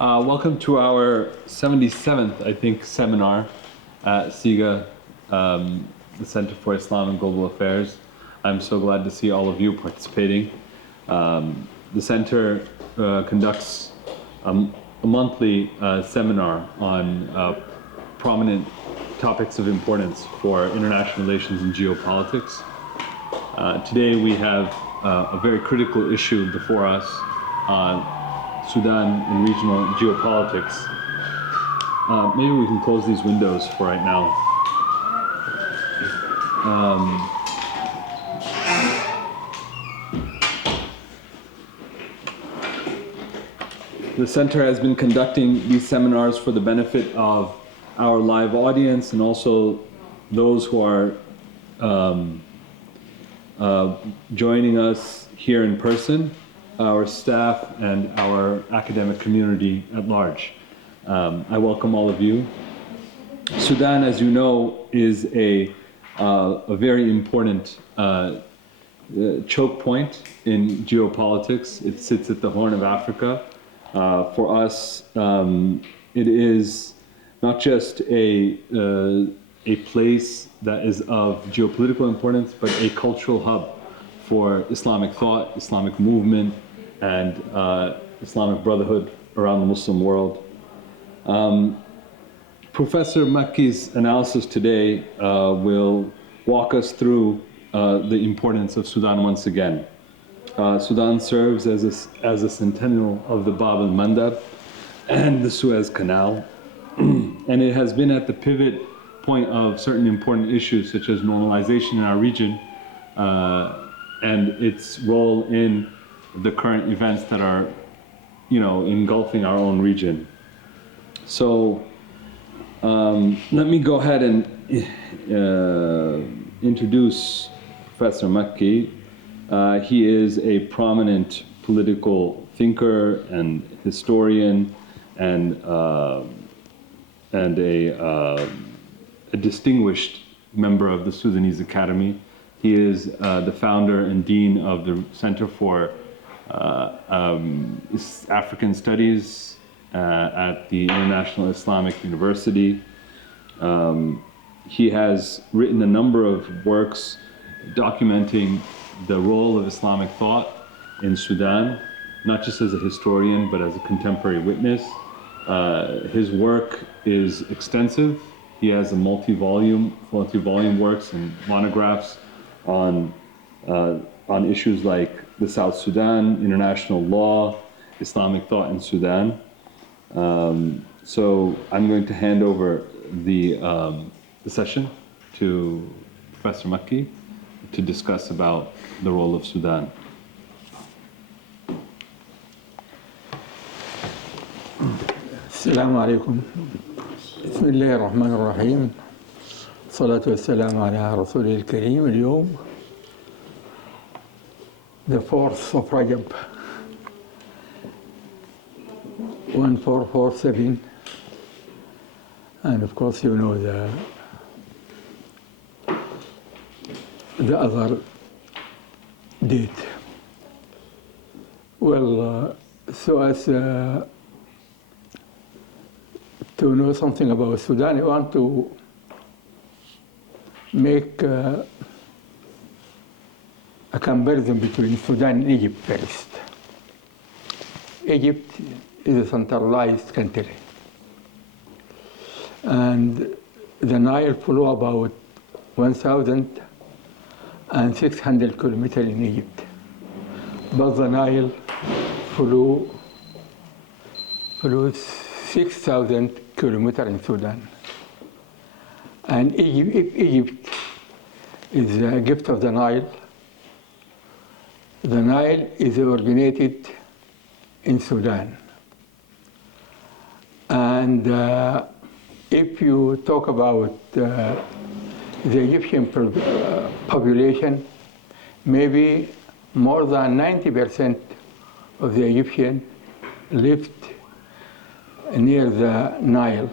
Welcome to our 77th, I think, seminar at CIGA, the Center for Islam and Global Affairs. I'm so glad to see all of you participating. The center conducts a monthly seminar on prominent topics of importance for international relations and geopolitics. Today we have a very critical issue before us, Sudan and regional geopolitics. Maybe we can close these windows for right now. The center has been conducting these seminars for the benefit of our live audience and also those who are joining us here in person, our staff and our academic community at large. I welcome all of you. Sudan, as you know, is a very important choke point in geopolitics. It sits at the Horn of Africa. For us, it is not just a place that is of geopolitical importance, but a cultural hub for Islamic thought, Islamic movement, and Islamic brotherhood around the Muslim world. Professor Makki's analysis today will walk us through the importance of Sudan once again. Sudan serves as a sentinel of the Bab al-Mandab and the Suez Canal, and it has been at the pivot point of certain important issues such as normalization in our region and its role in the current events that are, engulfing our own region. So let me go ahead and introduce Professor Makki. He is a prominent political thinker and historian and a distinguished member of the Sudanese Academy. He is the founder and dean of the Center for African Studies at the International Islamic University. He has written a number of works documenting the role of Islamic thought in Sudan, not just as a historian, but as a contemporary witness. His work is extensive. He has a multi-volume works and monographs on issues like the South Sudan, international law, Islamic thought in Sudan. So I'm going to hand over the session to Professor Makki to discuss about the role of Sudan. Assalamu alaikum. Bismillah ar-Rahman ar-Rahim. Salatu wassalamu ala Rasulil Kareem. Al-yawm, the 4th of Rajab, 1447. And of course, you know the other date. Well, so as to know something about Sudan, I want to make a comparison between Sudan and Egypt first. Egypt is a centralized country, and the Nile flows about 1,600 kilometers in Egypt, but the Nile flows 6,000 kilometers in Sudan. And if Egypt is a gift of the Nile is originated in Sudan. And if you talk about the Egyptian population, maybe more than 90% of the Egyptian lived near the Nile,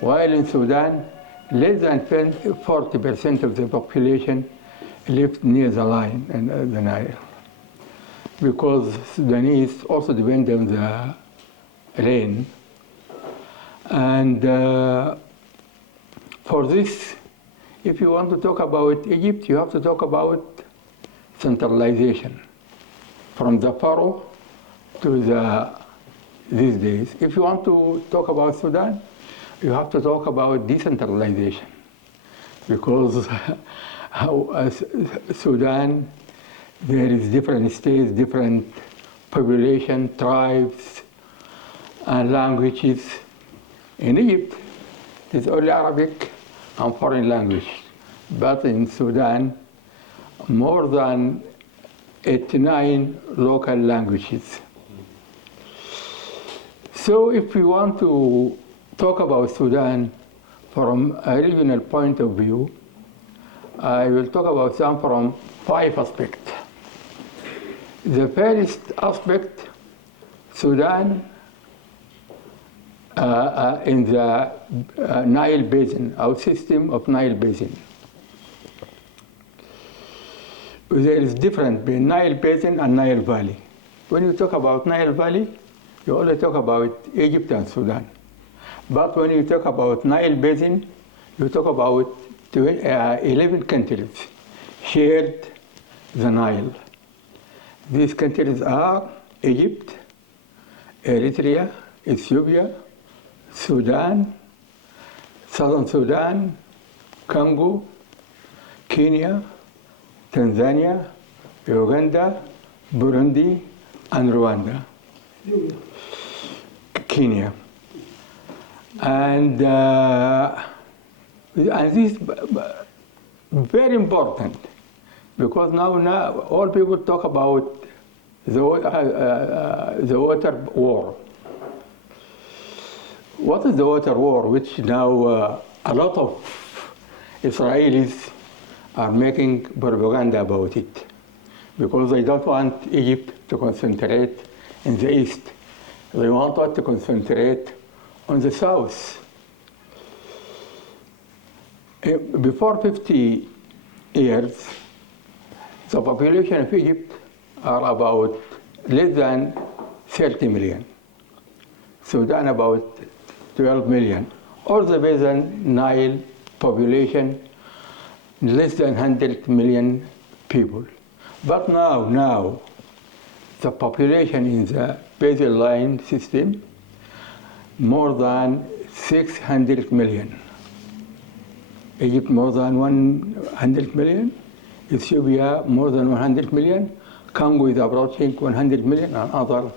while in Sudan, less than 40% of the population lived near the line and the Nile, because Sudanese also depend on the rain. And for this, if you want to talk about Egypt, you have to talk about centralization from the pharaoh to these days. If you want to talk about Sudan, you have to talk about decentralization, because Sudan, there is different states, different population, tribes, and languages. In Egypt, it's only Arabic and foreign language. But in Sudan, more than 89 local languages. So if we want to talk about Sudan from a regional point of view, I will talk about Sudan from 5 aspects. The first aspect, Sudan in the Nile Basin, our system of Nile Basin. There is difference between Nile Basin and Nile Valley. When you talk about Nile Valley, you only talk about Egypt and Sudan. But when you talk about Nile Basin, you talk about 11 countries shared the Nile. These countries are Egypt, Eritrea, Ethiopia, Sudan, Southern Sudan, Congo, Kenya, Tanzania, Uganda, Burundi, and Rwanda. Kenya. And this is very important, because now all people talk about the water war. What is the water war, which now a lot of Israelis are making propaganda about it, because they don't want Egypt to concentrate in the east. They want us to concentrate on the south. Before 50 years, the population of Egypt are about less than 30 million. Sudan about 12 million. All the basin Nile population less than 100 million people. But now the population in the baseline system more than 600 million. Egypt more than 100 million, Ethiopia more than 100 million, Congo is approaching 100 million, and other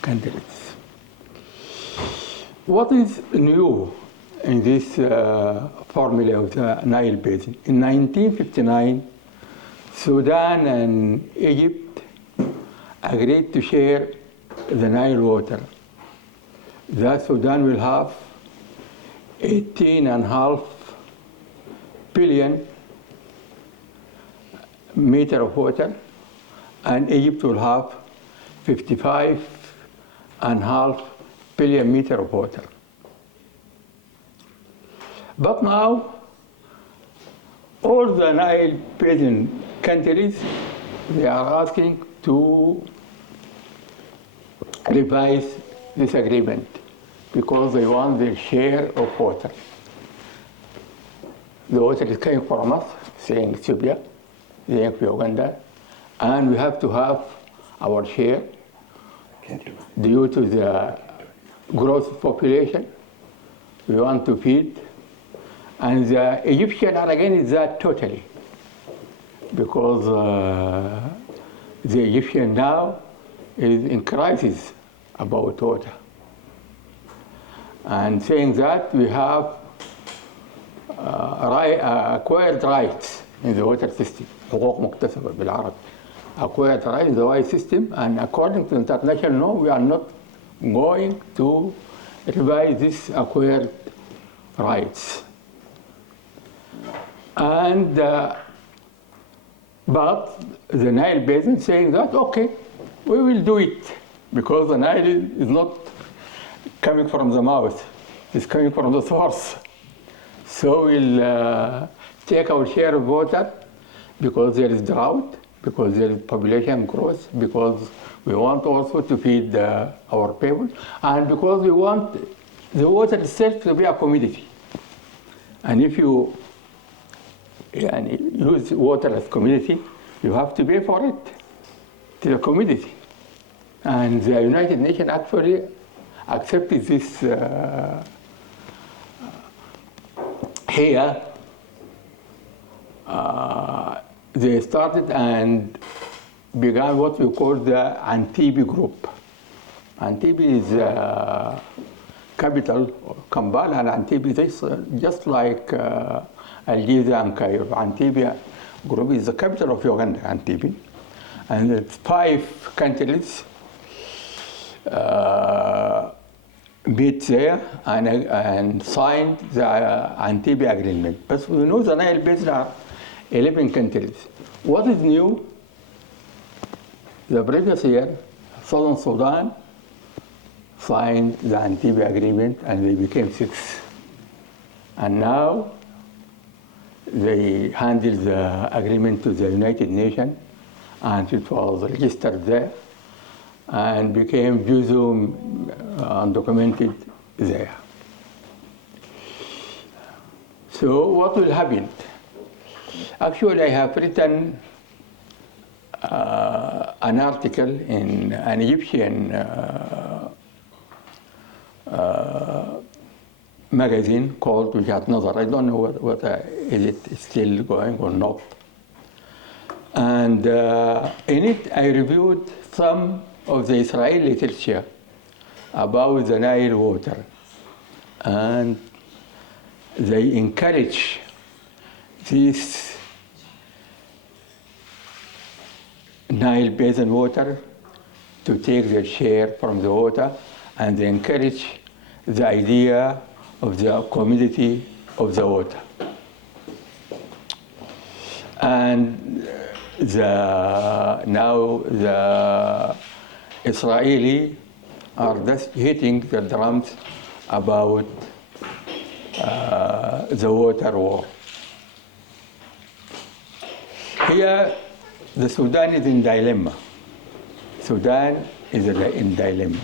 countries. What is new in this formula of the Nile Basin? In 1959, Sudan and Egypt agreed to share the Nile water. That Sudan will have 18.5 billion meter of water, and Egypt will have 55.5 billion meter of water. But now, all the Nile Basin countries, they are asking to revise this agreement because they want their share of water. The water is coming from us, saying Ethiopia, saying Uganda, and we have to have our share due to the growth of population. We want to feed. And the Egyptians are against that totally, because the Egyptian now is in crisis about water. And saying that we have acquired rights in the water system, حقوق مكتسبة بالعربي. Acquired rights in the water system, and according to international law, we are not going to revise this acquired rights. And but the Nile Basin saying that, okay, we will do it, because the Nile is not coming from the mouth, it's coming from the source. So we'll take our share of water, because there is drought, because there is population growth, because we want also to feed our people, and because we want the water itself to be a commodity. And if you use water as commodity, you have to pay for it to the commodity. And the United Nations actually accepted this here. They started and began what we call the Antibi group. Antibi is capital, Kampala and Antibi, just like Algeria and Cairo. Antibi group is the capital of Uganda, Antibi. And it's 5 countries met there and signed the Antibi agreement. But we know the Nile Basin are 11 countries. What is new? The previous year, Southern Sudan signed the Antibi agreement and they became 6. And now they handed the agreement to the United Nations and it was registered there and became visum undocumented there. So what will happen? Actually, I have written an article in an Egyptian magazine called Üveys Han. I don't know whether is it still going or not. And in it, I reviewed some of the Israeli literature about the Nile water. And they encourage this Nile Basin water to take their share from the water, and they encourage the idea of the commodity of the water. And now the Israeli are just hitting the drums about the water war. Here, the Sudan is in dilemma. Sudan is in dilemma.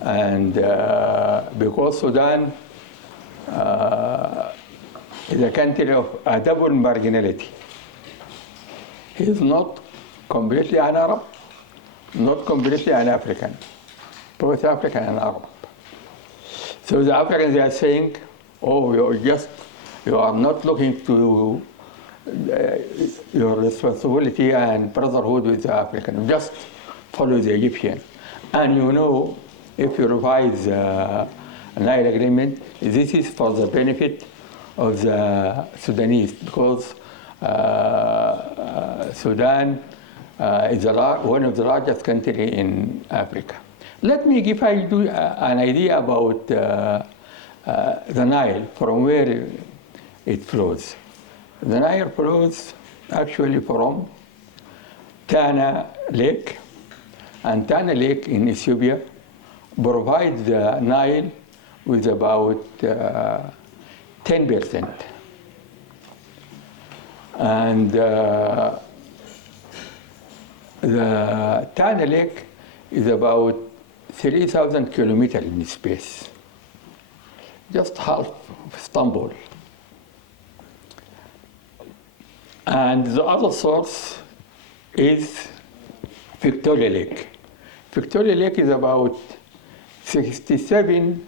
And because Sudan is a country of a double marginality. He is not completely an Arab, not completely an African, both African and Arab. So the Africans, they are saying, oh, you are not looking to your responsibility and brotherhood with the African. Just follow the Egyptian. And you know, if you revise the Nile Agreement, this is for the benefit of the Sudanese, because Sudan is one of the largest countries in Africa. Let me give you an idea about the Nile, from where it flows. The Nile flows actually from Tana Lake, and Tana Lake in Ethiopia provides the Nile with about 10%. And the Tana Lake is about 3,000 kilometers in space, just half of Istanbul. And the other source is Victoria Lake. Victoria Lake is about 67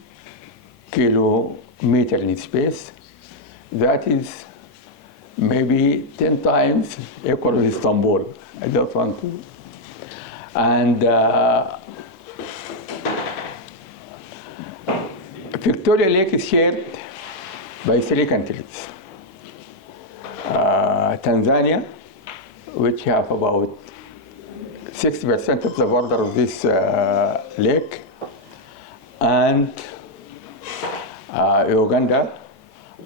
kilometers in space. That is maybe 10 times equal to Istanbul. I don't want to. And Victoria Lake is shared by 3 countries. Tanzania, which have about 60% of the border of this lake, and Uganda,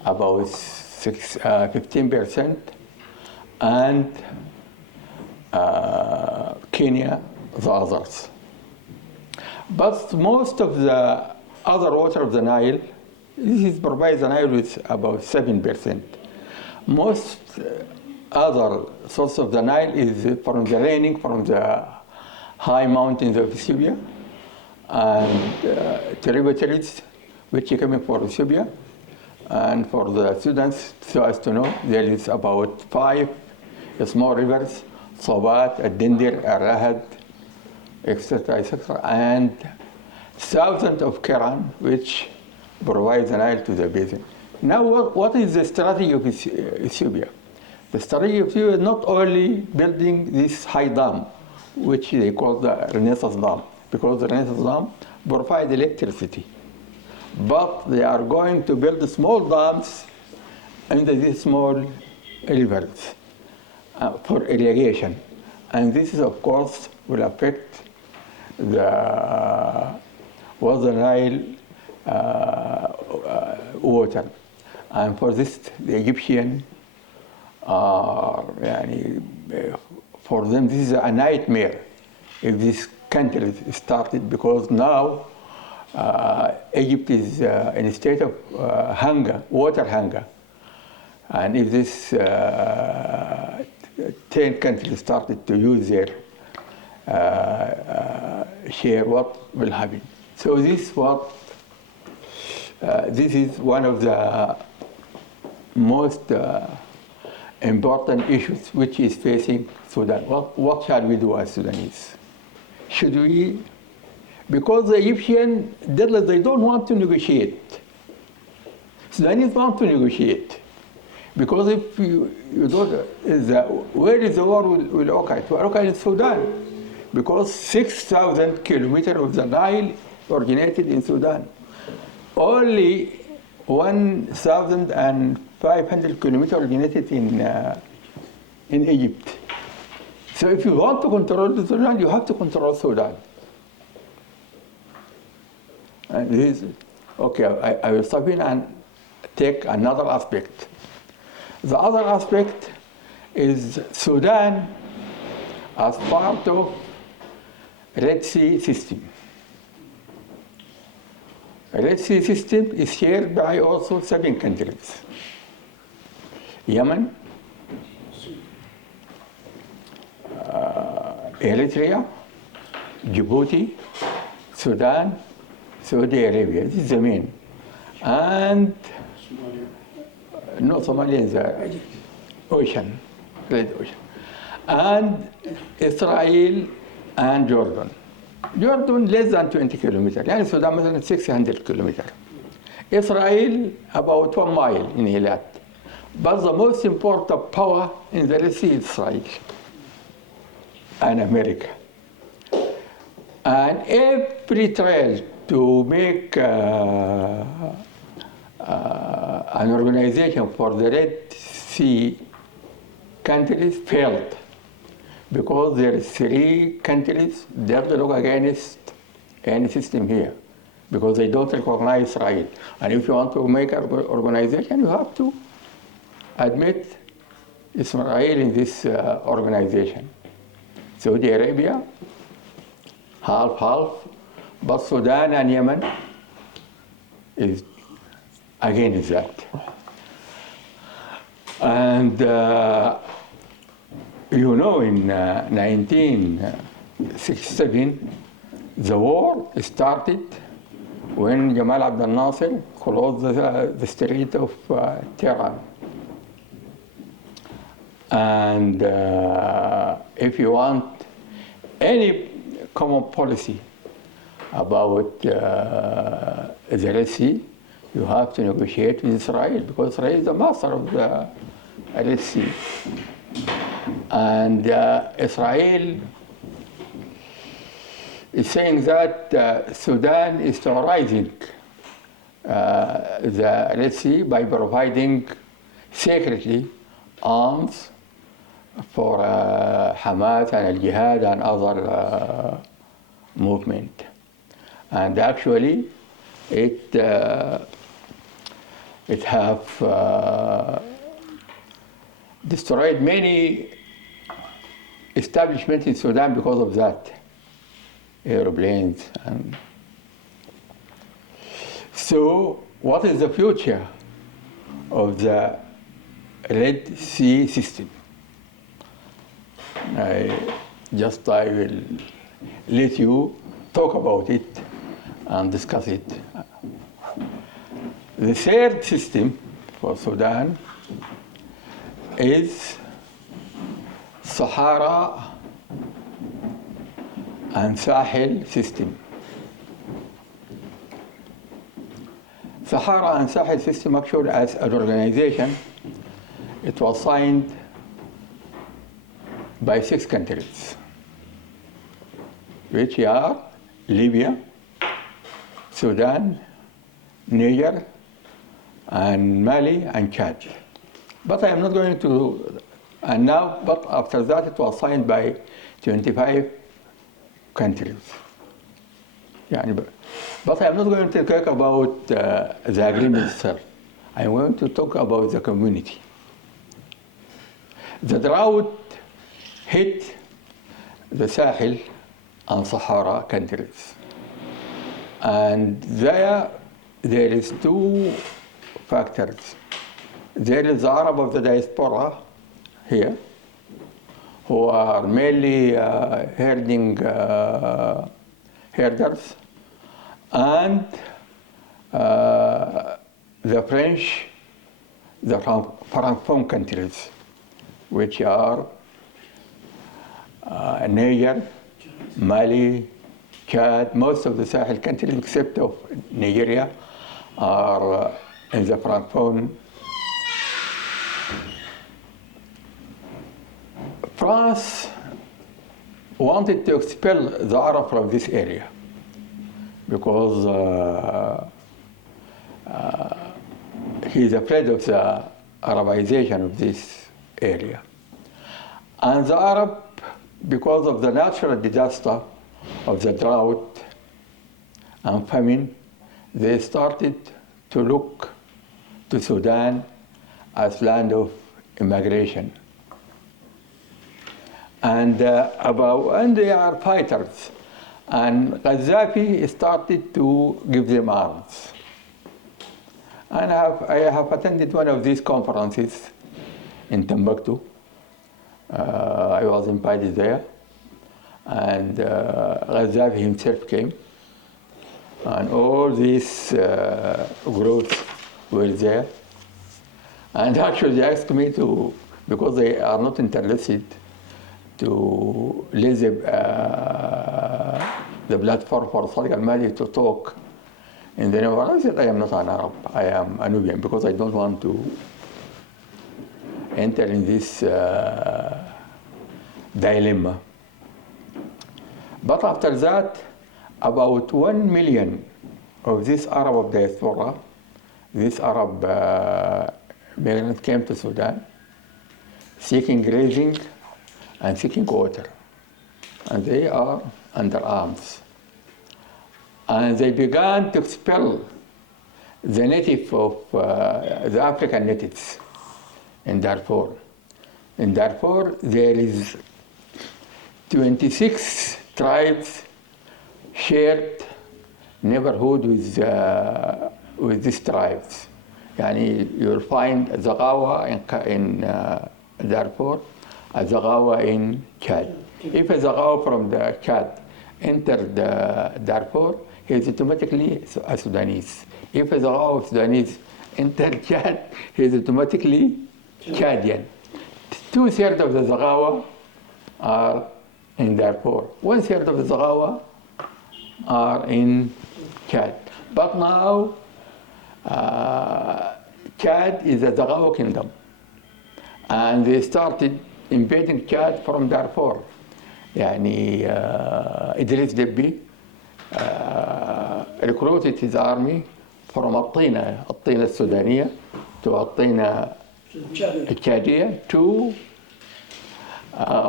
about 15%, and Kenya, the others. But most of the other water of the Nile, this provides the Nile with about 7%. Most other source of the Nile is from the raining from the high mountains of Ethiopia and tributaries which are coming for Ethiopia. And for the students, so as to know, there is about 5 small rivers, Sobat, Ad-Dindir, Al-Rahad, etc., etc., and thousands of Kiran, which provide the Nile to the basin. Now, what is the strategy of Ethiopia? The strategy of Ethiopia is not only building this high dam, which they call the Renaissance Dam, because the Renaissance Dam provides electricity. But they are going to build small dams under these small rivers for irrigation. And this is, of course, will affect the Nile water. And for this, the Egyptian, for them, this is a nightmare if this country started, because now Egypt is in a state of hunger, water hunger. And if this 10 countries started to use their share, what will happen? So this is one of the most important issues which is facing Sudan. What shall we do as Sudanese? Should we? Because the Egyptian, they don't want to negotiate. Sudanese want to negotiate. Because if you don't, where is the war will occur? It will occur in Sudan. Because 6,000 kilometers of the Nile originated in Sudan. Only 1,500 kilometers originated in Egypt. So if you want to control the Sudan, you have to control Sudan. And this, okay, I will stop in and take another aspect. The other aspect is Sudan as part of Red Sea system. A Red Sea system is shared by also 7 countries. Yemen, Eritrea, Djibouti, Sudan, Saudi Arabia. This is the main. And no, Somalia is the ocean, Red Ocean. And Israel and Jordan. Jordan less than 20 kilometers. Yani Sudan مثلا 600 kilometers. Israel about 1 mile in Eilat. But the most important power in the Red Sea is Israel and America. And every trial to make an organization for the Red Sea countries failed, because there are 3 countries that look against any system here, because they don't recognize Israel. And if you want to make an organization, you have to admit Israel in this organization. Saudi Arabia, half-half, but Sudan and Yemen is against that. And you know, in 1967, the war started when Jamal Abdel Nasser closed the Strait of Tehran. And if you want any common policy about the Red Sea, you have to negotiate with Israel, because Israel is the master of the Red Sea. And Israel is saying that Sudan is terrorizing the Red Sea by providing secretly arms for Hamas and Al-Jihad and other movement. And actually, it have destroyed many establishments in Sudan because of that, airplanes. And so what is the future of the Red Sea system? I will let you talk about it and discuss it. The third system for Sudan is Sahara and Sahel system. Sahara and Sahel system, actually, as an organization, it was signed by 6 countries, which are Libya, Sudan, Niger, and Mali, and Chad. But I am not going to, but after that it was signed by 25 countries. But I'm not going to talk about the agreement itself. I'm going to talk about the community. The drought hit the Sahel and Sahara countries. And there is 2 factors. There is the Arab of the diaspora here, who are mainly herders, and the French, the Francophone countries, which are Niger, Mali, Chad. Most of the Sahel countries, except of Nigeria, are in the Francophone. France wanted to expel the Arab from this area because he's afraid of the Arabization of this area. And the Arab, because of the natural disaster of the drought and famine, they started to look to Sudan as land of immigration. And they are fighters. And Gaddafi started to give them arms. And I have attended one of these conferences in Timbuktu. I was invited there. And Gaddafi himself came. And all these groups were there. And actually they asked me to, because they are not interested, to let the platform for Sadiq al-Mahdi to talk in the name. I said, I am not an Arab, I am a Nubian, because I don't want to enter in this dilemma. But after that, about 1 million of this Arab diaspora, this Arab migrants came to Sudan seeking grazing and seeking water. And they are under arms. And they began to expel the native of the African natives in Darfur. In Darfur, there is 26 tribes shared neighborhood with these tribes. You'll find Zagawa in Darfur, a Zagawa in Chad. If a Zagawa from the Chad entered Darfur, he is automatically a Sudanese. If a Zagawa of Sudanese entered Chad, he is automatically Chadian. 2/3 of the Zagawa are in Darfur. 1/3 of the Zagawa are in Chad. But now, Chad is a Zagawa kingdom. And they started invading Chad from Darfur. Idris Deby recruited his army from الطينة السودانية to الطينة التشادية to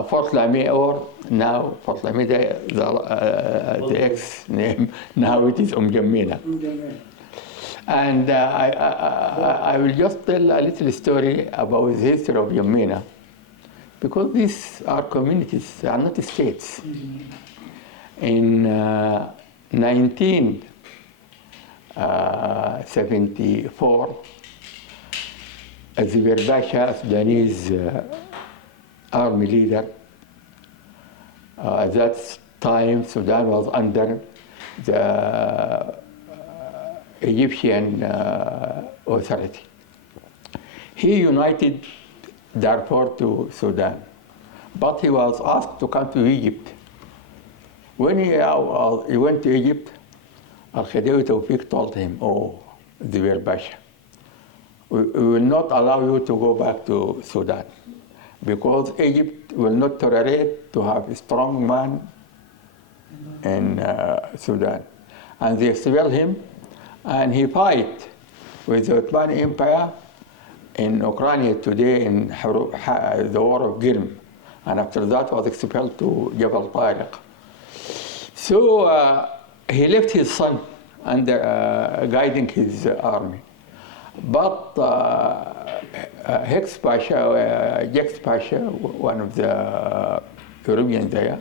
Fort Lamy, or now Fort Lamy, the ex-name, now it is Jamina. And I will just tell a little story about the history of Jamina, because these are communities, they are not states. In 1974, Zubair Pasha, Sudanese army leader, At that time, Sudan was under the Egyptian authority. He united Darfur to Sudan, but he was asked to come to Egypt. When he went to Egypt, Al-Khedive Tawfiq told him, "Oh, Zubair Pasha, we will not allow you to go back to Sudan because Egypt will not tolerate to have a strong man in Sudan." And they expelled him, and he fight with the Ottoman Empire in Ukraine today in the War of Girm, and after that was expelled to Jabal Tariq. So he left his son under guiding his army. But Hex Pasha, Jex Pasha, one of the Europeans there,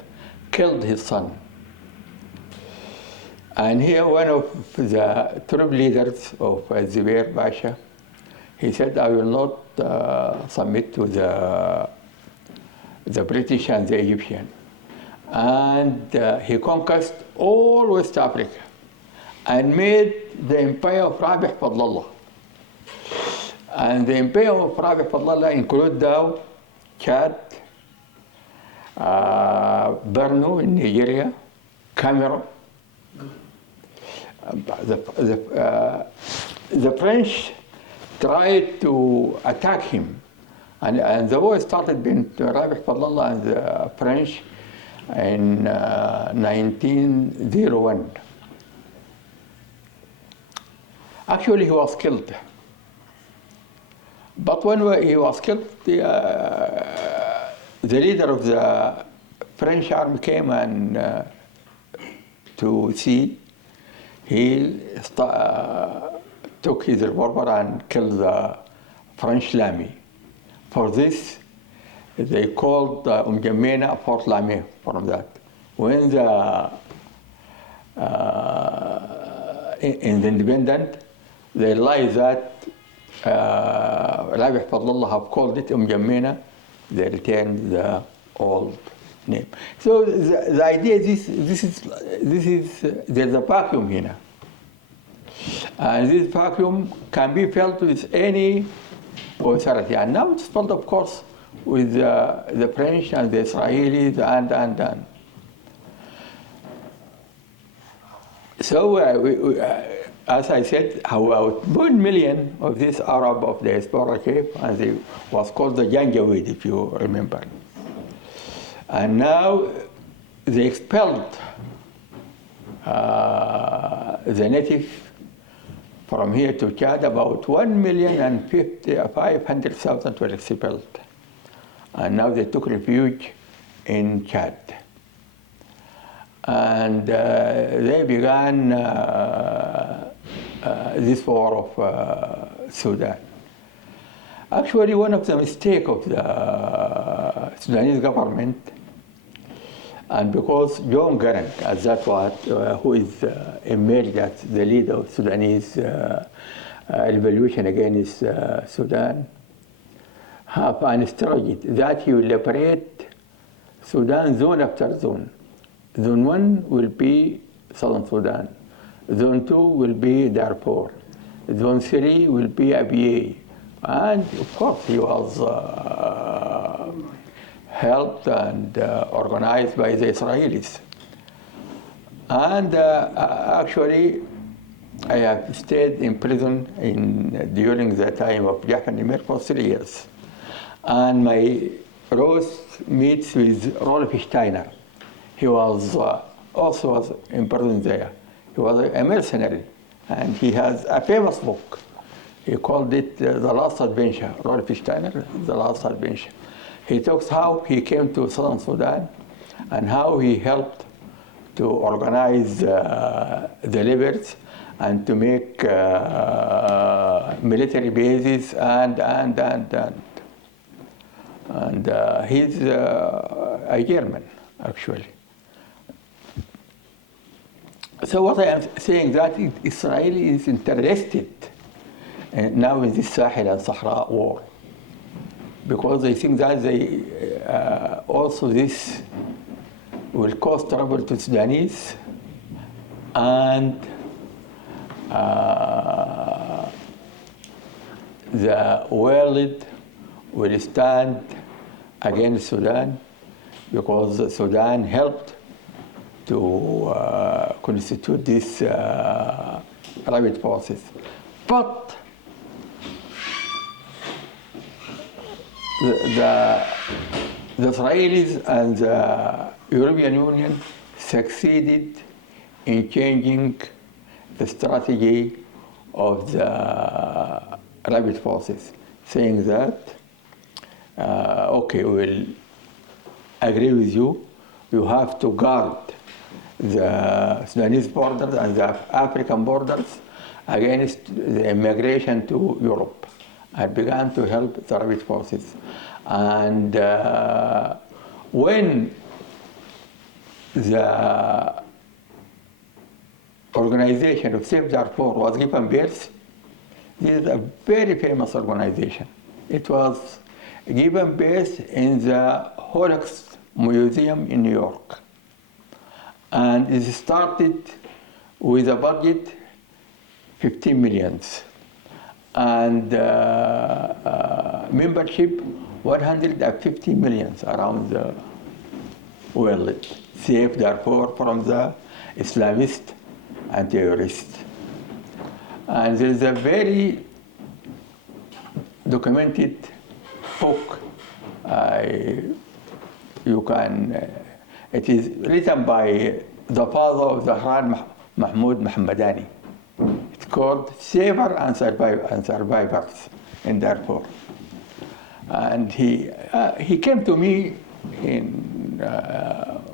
killed his son. And here one of the troop leaders of Zubair Pasha, he said, "I will not submit to the British and the Egyptian." And he conquered all West Africa and made the empire of Rabih Fadlallah. And the empire of Rabih Fadlallah included now Chad, Borno in Nigeria, Cameroon. The French tried to attack him, and the war started between Rabih Fadlallah and the French in 1901. Actually, he was killed. But when he was killed, the leader of the French army came and to see. He took his revolver and killed the French Lamy. For this, they called N'Djamena Fort Lamy from that. When in the independent, they realized that Rabih Fadlallah have called it N'Djamena, they returned the old name. So the idea is there's a vacuum here. And this vacuum can be filled with any authority. And now it's filled, of course, with the French and the Israelis and. So, as I said, about 1 million of this Arab of the diaspora came, and they was called the Janjaweed, if you remember. And now they expelled the native from here to Chad. About 1,500,000 were expelled. And now they took refuge in Chad. And they began this war of Sudan. Actually, one of the mistakes of the Sudanese government, and because John Garang, as that was, who is emerged as the leader of Sudanese revolution against Sudan, have an strategy that he will liberate Sudan zone after zone. Zone 1 will be Southern Sudan. Zone 2 will be Darfur. Zone 3 will be Abyei. And of course, he was helped and organized by the Israelis. And actually, I have stayed in prison during the time of Jafar Nimir for 3 years. And my roast meets with Rolf Steiner. He was also in prison there. He was a mercenary, and he has a famous book. He called it The Last Adventure, Rolf Steiner, The Last Adventure. He talks how he came to Southern Sudan and how he helped to organize the rebels and to make military bases and he's a German, actually. So what I am saying that Israel is interested now in this Sahel-Sahara war, because they think that they also this will cause trouble to Sudanese, and the world will stand against Sudan because Sudan helped to constitute this private forces. But the Israelis and the European Union succeeded in changing the strategy of the rabid forces, saying that, okay, we'll agree with you, you have to guard the Sudanese borders and the African borders against the immigration to Europe, and began to help the rabid forces. And when the organization of Save Darfur was given birth, this is a very famous organization. It was given birth in the Holocaust Museum in New York. And it started with a budget 15 millions. And membership 150 millions around the world. Save Darfur from the Islamists and terrorists. And there is a very documented book. You can, it is written by the father of Zahran Mahmoud Mohammedani. It's called Saver and Survivors in Darfur. And he came to me in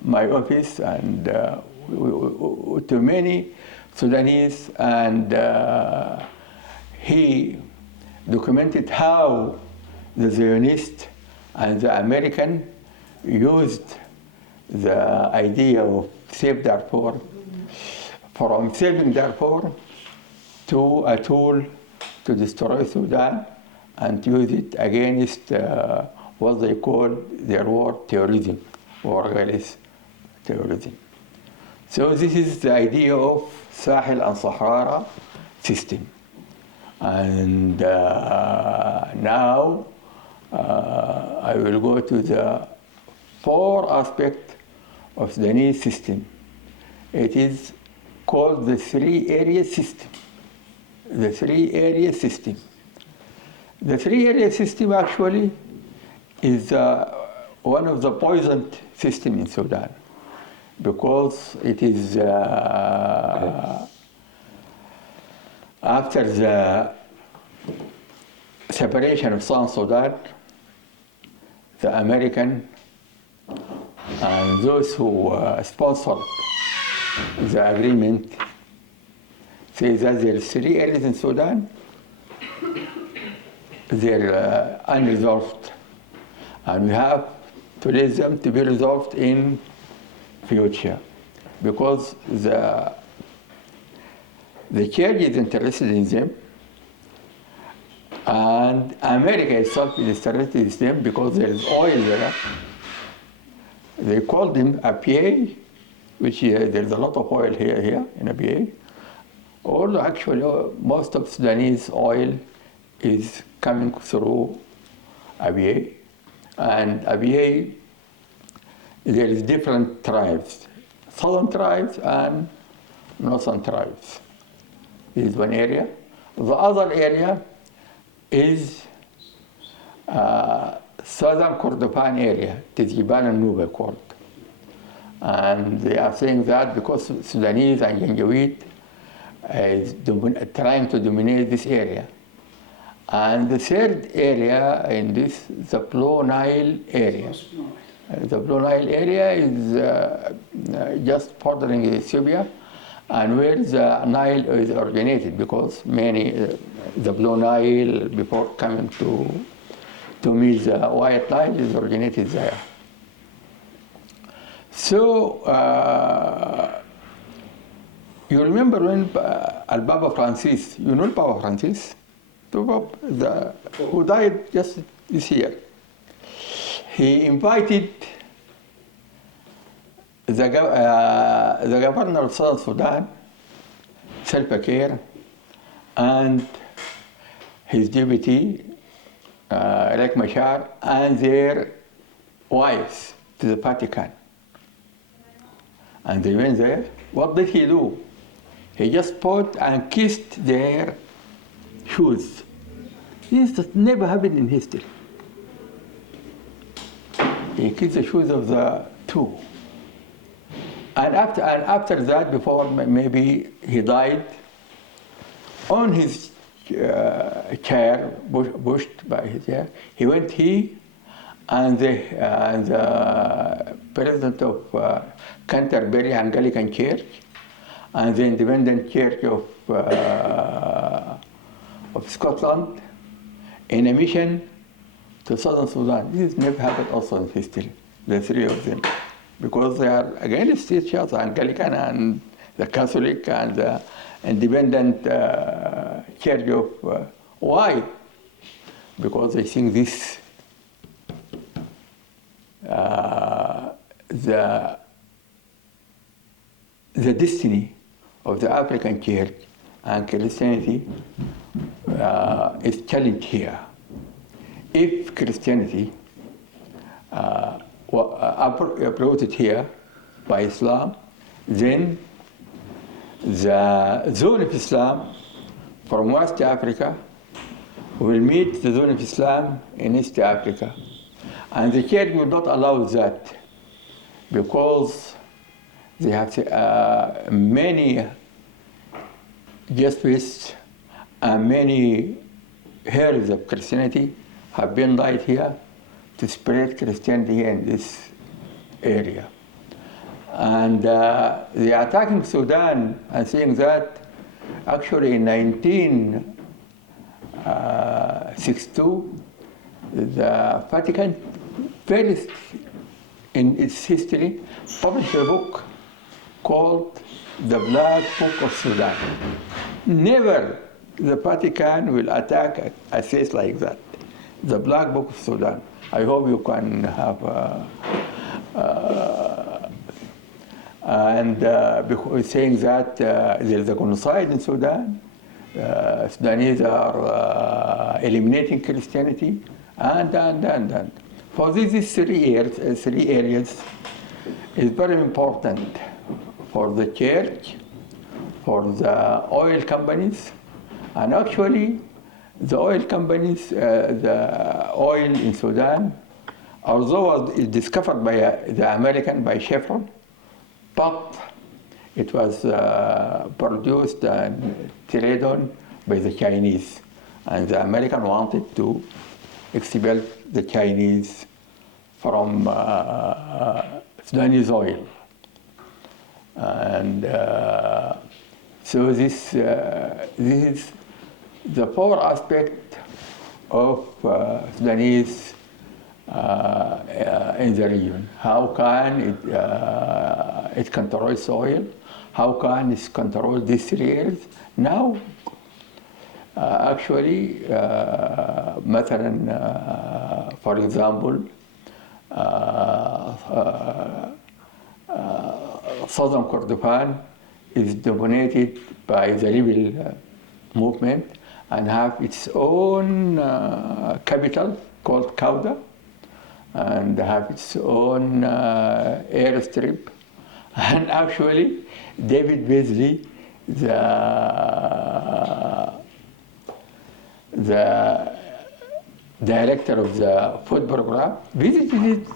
my office and to many Sudanese, and he documented how the Zionists and the American used the idea of Save Darfur, from saving Darfur to a tool to destroy Sudan and use it against what they call their war terrorism, or guerrilla terrorism. So this is the idea of Sahel and Sahara system. And now I will go to the 4 aspects of the new system. It is called the 3-area system. The 3-area system. The 3-area system actually is one of the poisoned systems in Sudan, because it is after the separation of South Sudan, the American and those who sponsored the agreement say that there are 3 areas in Sudan, they're unresolved, and we have to raise them to be resolved in future, because the church is interested in them, and America itself is interested in them because there is oil there. They call them APA, which there's a lot of oil here in APA. Although actually most of Sudanese oil is coming through APA, and APA, there is different tribes, southern tribes and northern tribes. This is one area. The other area is southern Kordofan area, it is Jibal al-Nuba called. And they are saying that because Sudanese and Janjaweed is trying to dominate this area. And the third area in this, the Blue Nile area. The Blue Nile area is just bordering Ethiopia, and where the Nile is originated, because many, the Blue Nile, before coming to meet the White Nile, is originated there. So, you remember when Al-Baba Francis, you know Papa Francis? Who died just this year. He invited the governor of Southern Sudan, Salva Kiir, and his deputy, Riek Machar, and their wives to the Vatican. And they went there. What did he do? He just put and kissed their shoes. This has never happened in history. He kissed the shoes of the two. And after that, before maybe he died, on his chair, pushed by his chair, he and the president of Canterbury Anglican Church and the Independent Church of Scotland in a mission to Southern Sudan. This has never happened also in history, the three of them, because they are against each other, Anglican and the Catholic and the Independent Church of why? Because they think this the destiny of the African Church and Christianity is challenged here. If Christianity uprooted here by Islam, then the zone of Islam from West Africa will meet the zone of Islam in East Africa. And the church will not allow that because they have many Jesuits and many herds of Christianity have been died here to spread Christianity in this area. And they are attacking Sudan and saying that actually in 1962, the Vatican, first in its history, published a book called The Black Book of Sudan. Never the Vatican will attack a case like that. The Black Book of Sudan. I hope you can have because saying that there is a genocide in Sudan, Sudanese are eliminating Christianity, and. For these three areas is very important for the church, for the oil companies, and actually the oil companies, the oil in Sudan, although it was discovered by the American, by Chevron, but it was produced and traded on by the Chinese. And the American wanted to expel the Chinese from Sudanese oil. And so this is the four aspect of Sudanese in the region. How can it control its oil? How can it control these three areas? Now, actually, مثلا, for example, southern Kordofan is dominated by the rebel movement and have its own capital called Kauda, and have its own airstrip. And actually, David Beasley, the director of the food program, visited it,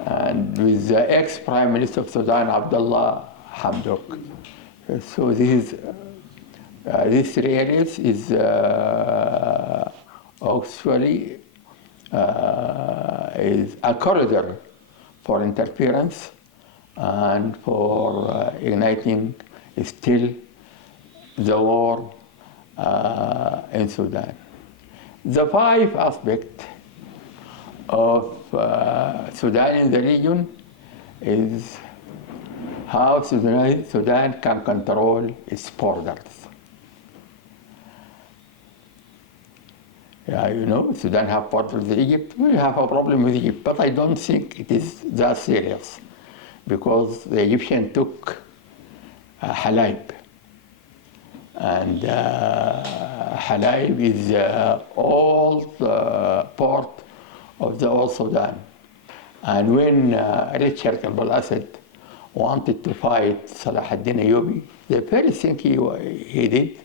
and with the ex-prime minister of Sudan, Abdullah Hamdok. So these three areas is actually is a corridor for interference and for igniting still the war in Sudan. The five aspects of Sudan in the region is how Sudan can control its borders. Yeah, you know, Sudan have borders with Egypt. We have a problem with Egypt, but I don't think it is that serious. because the Egyptian took Halab. And Halab is old port of the old Sudan. And when Richard al-Assad wanted to fight Salah ad-Din Ayyubi, the first thing he did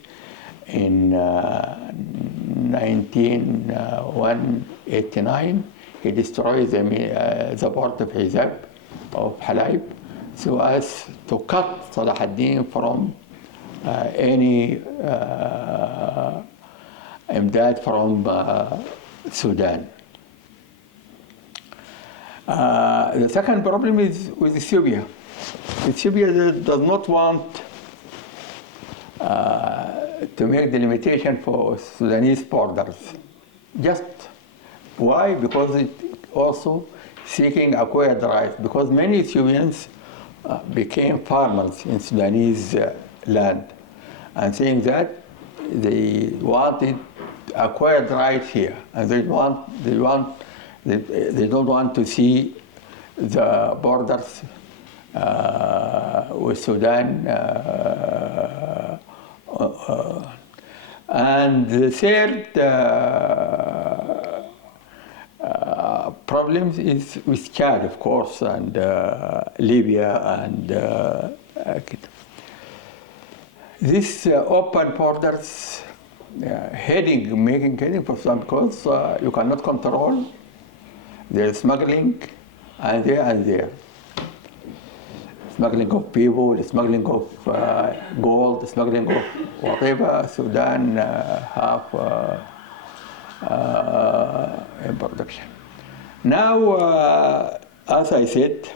in 1989, he destroyed the port of Hizab, of Halab, so as to cut Salah ad-Din from any imdad from Sudan. The second problem is with Ethiopia. Ethiopia does not want to make the limitation for Sudanese borders. Just why? Because it also seeking acquired rights. Because many Ethiopians became farmers in Sudanese land, and saying that they wanted acquired rights here, and they don't want to see the borders with Sudan. And the third problem is with Chad, of course, and Libya, and this open borders making heading for some, because you cannot control. There's smuggling, and there. Smuggling of people, smuggling of gold, smuggling of whatever Sudan have in production. Now, as I said,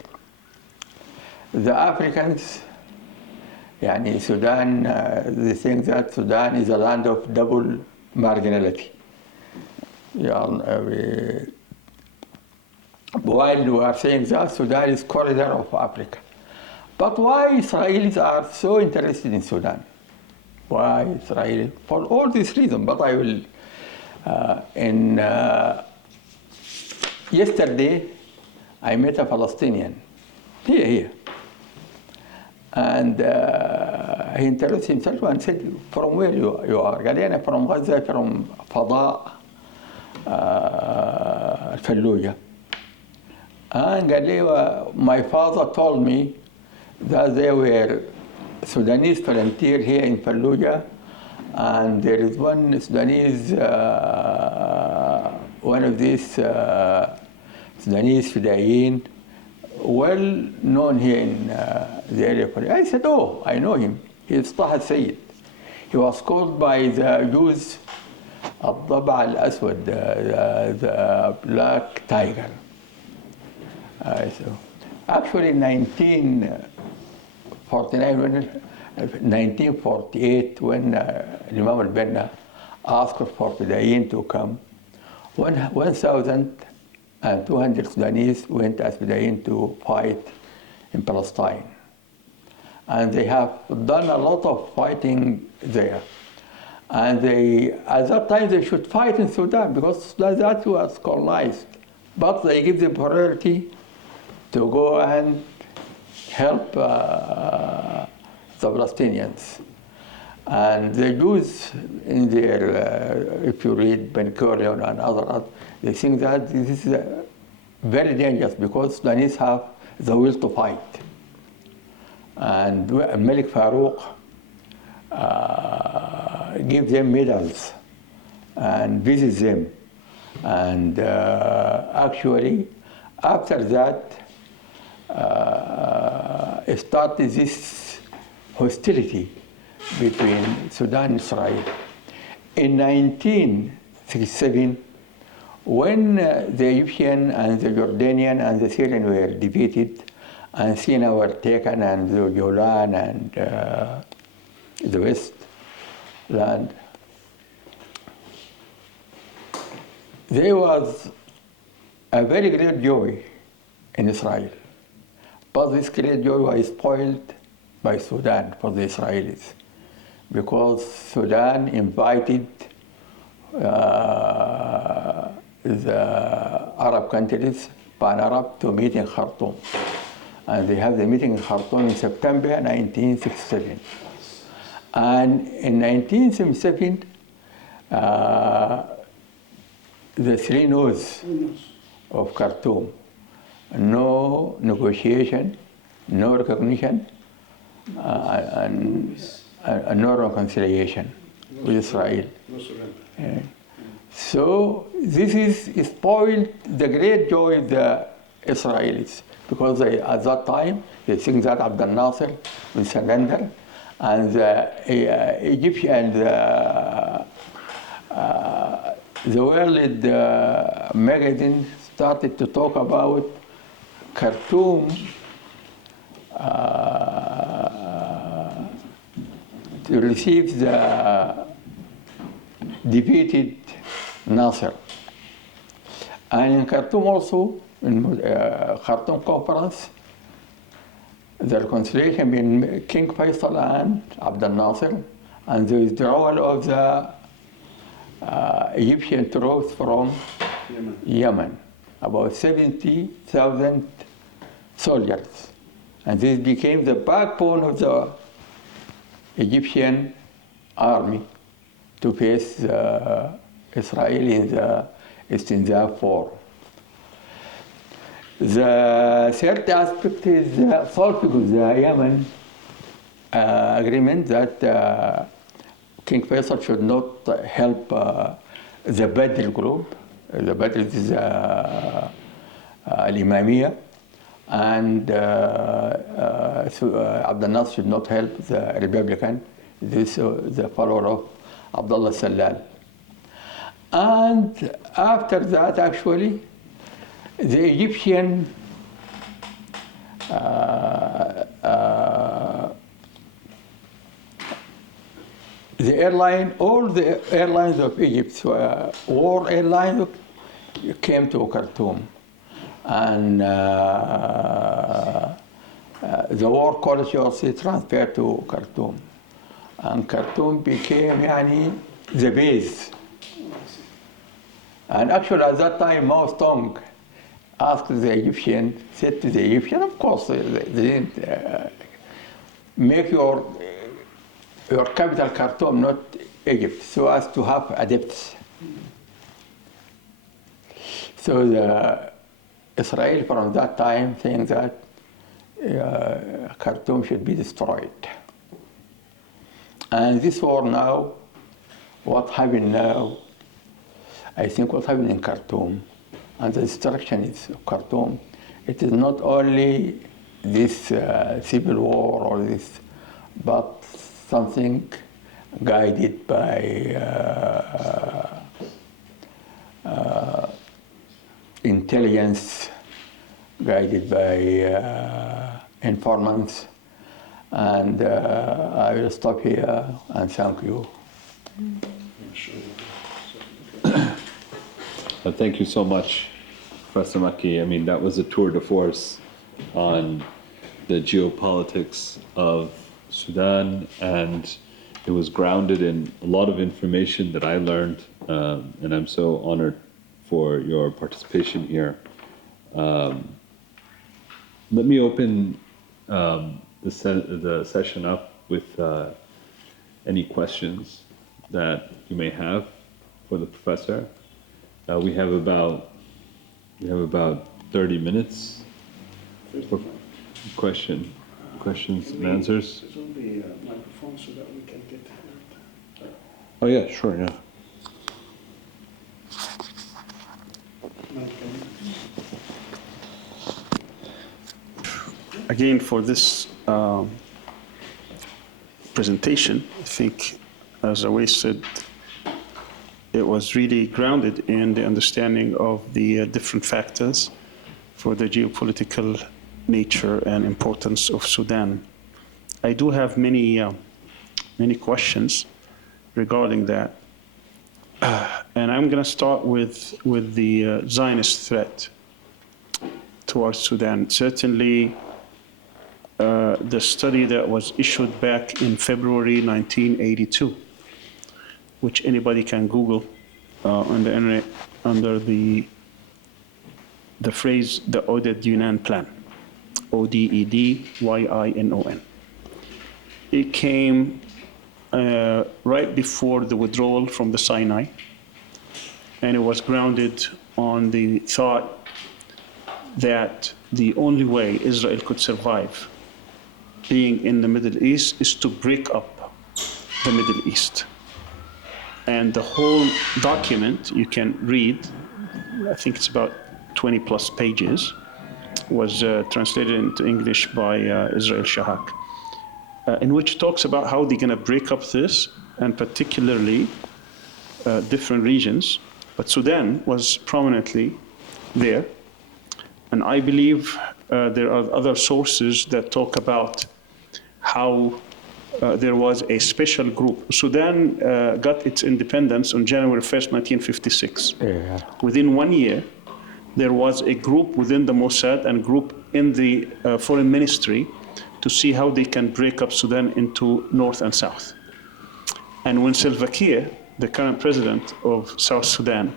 the Africans, Sudan, they think that Sudan is a land of double marginality. While we are saying that Sudan is corridor of Africa. But why Israelis are so interested in Sudan? Why Israel? For all these reasons, but I will, yesterday, I met a Palestinian, here. And he introduced himself and said, from where you are? قال from Gaza, from فضاء الفلوجة. And قال لي, my father told me that there were Sudanese volunteers here in Fallujah, and there is one Sudanese, one of these Sudanese Fidayeen, well known here in the area. I said, oh, I know him. He's Taha Sayyid. He was called by the Jews الضبع الأسود, the black tiger. So actually, in 1948, when Imam al-Banna asked for Fidayeen to come, 1,200 Sudanese went as Fidayeen to fight in Palestine. And they have done a lot of fighting there. And at that time, they should fight in Sudan, because that was colonized. But they give them priority to go and help the Palestinians. And the Jews in their, if you read Ben Gurion and others, they think that this is very dangerous, because Sudanese have the will to fight. And Malik Farouk gives them medals and visits them. And actually, after that, started this hostility between Sudan and Israel. In 1967, when the Egyptian and the Jordanian and the Syrian were defeated, and Sinai were taken, and the Golan and the West land, there was a very great joy in Israel. But this great joy was spoiled by Sudan for the Israelis, because Sudan invited the Arab countries, pan-Arab, to meet in Khartoum. And they have the meeting in Khartoum in September 1967. And in 1977, the three no's of Khartoum: no negotiation, no recognition, and no reconciliation with Israel. So this is spoiled the great joy of the Israelis, because at that time they think that Abdel Nasser will surrender, and the Egyptian, the world magazine started to talk about Khartoum to receive the defeated Nasser. And in Khartoum also, in Khartoum conference, the reconciliation between King Faisal and Abdel Nasser, and the withdrawal of the Egyptian troops from Yemen, about 70,000 soldiers. And this became the backbone of the Egyptian army to face Israel in the Istinzaf War. The third aspect is the fulfilling of the Yemen agreement that King Faisal should not help the Badr group. The Badr is Al-Imamiyya, and Abdel Nasser should not help the Republican, the follower of Abdullah Salal. And after that, actually, the Egyptian all the airlines of Egypt, war airlines, came to Khartoum. And the war college also transferred to Khartoum. And Khartoum became the base. And actually at that time, Mao Zedong asked the Egyptian, said to the Egyptian, of course, they didn't make your capital Khartoum, not Egypt, so as to have adepts. So the Israel from that time saying that Khartoum should be destroyed. And this war now, what happened now, I think what happened in Khartoum, and the destruction of Khartoum, it is not only this civil war or this, but something guided by intelligence, guided by informants. And I will stop here and thank you. Thank you so much, Professor Makki. I mean, that was a tour de force on the geopolitics of Sudan, and it was grounded in a lot of information that I learned, and I'm so honored for your participation here. Let me open the session up with any questions that you may have for the professor. We have about 30 minutes for questions and answers. There's only a microphone so that we can get heard. Oh yeah, sure, yeah. Again, for this presentation, I think, as Üveys said, it was really grounded in the understanding of the different factors for the geopolitical nature and importance of Sudan. I do have many questions regarding that. And I'm going to start with the Zionist threat towards Sudan. Certainly, the study that was issued back in February 1982, which anybody can Google on the internet under the phrase the Oded Yunan Plan. Odedyinon. It came right before the withdrawal from the Sinai, and it was grounded on the thought that the only way Israel could survive being in the Middle East is to break up the Middle East. And the whole document you can read, I think it's about 20 plus pages, was translated into English by Israel Shahak, in which talks about how they're going to break up this, and particularly different regions. But Sudan was prominently there. And I believe there are other sources that talk about how there was a special group. Sudan got its independence on January 1st, 1956. Yeah. Within 1 year, there was a group within the Mossad and a group in the foreign ministry to see how they can break up Sudan into north and south. And when Salva Kiir, the current president of South Sudan,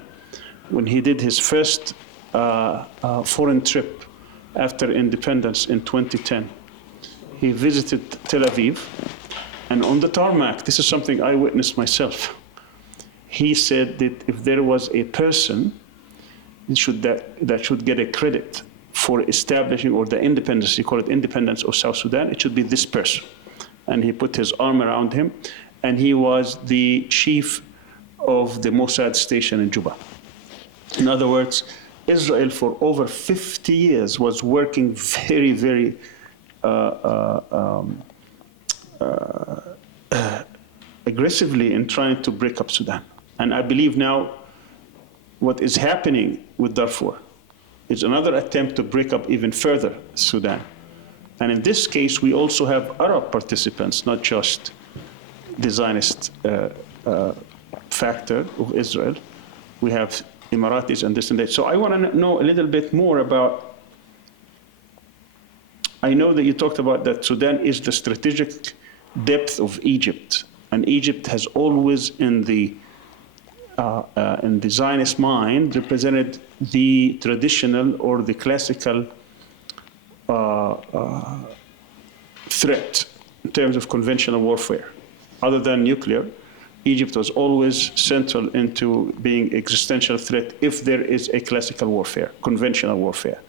when he did his first foreign trip after independence in 2010, he visited Tel Aviv, and on the tarmac, this is something I witnessed myself, he said that if there was a person that should get a credit for establishing, or the independence, you call it independence of South Sudan, it should be this person. And he put his arm around him, and he was the chief of the Mossad station in Juba. In other words, Israel for over 50 years was working very, very aggressively in trying to break up Sudan. And I believe now what is happening with Darfur is another attempt to break up even further Sudan. And in this case, we also have Arab participants, not just the Zionist factor of Israel. We have Emiratis and this and that. So I want to know a little bit more about, I know that you talked about that Sudan is the strategic depth of Egypt. And Egypt has always in the Zionist mind represented the traditional or the classical threat in terms of conventional warfare. Other than nuclear, Egypt was always central into being existential threat if there is a classical warfare, conventional warfare.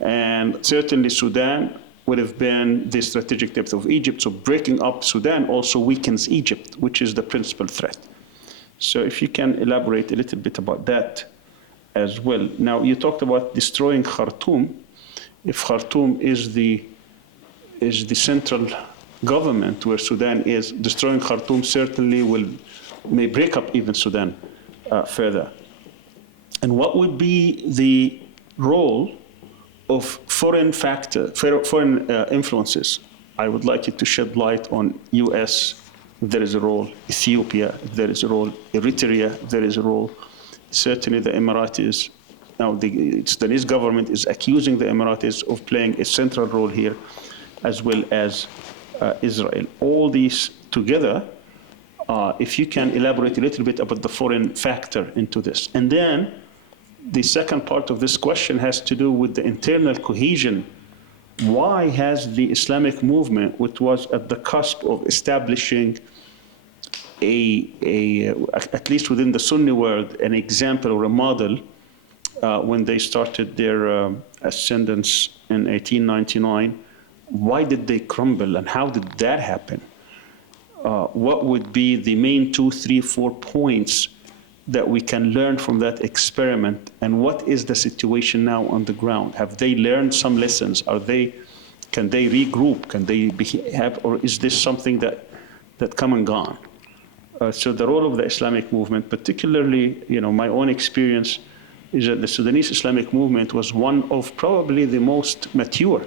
And certainly Sudan would have been the strategic depth of Egypt. So breaking up Sudan also weakens Egypt, which is the principal threat. So if you can elaborate a little bit about that as well. Now, you talked about destroying Khartoum. If Khartoum is the central government where Sudan is, destroying Khartoum certainly may break up even Sudan further. And what would be the role of foreign influences? I would like you to shed light on US, if there is a role, Ethiopia, if there is a role, Eritrea, if there is a role. Certainly the Emiratis, now the Sudanese government is accusing the Emiratis of playing a central role here, as well as Israel. All these together, if you can elaborate a little bit about the foreign factor into this. And then the second part of this question has to do with the internal cohesion. Why has the Islamic movement, which was at the cusp of establishing at least within the Sunni world, an example or a model when they started their ascendance in 1899, why did they crumble and how did that happen? What would be the main 2, 3, 4 points that we can learn from that experiment, and what is the situation now on the ground? Have they learned some lessons? Can they regroup? Can they or is this something that come and gone? So the role of the Islamic movement, particularly, my own experience is that the Sudanese Islamic movement was one of probably the most mature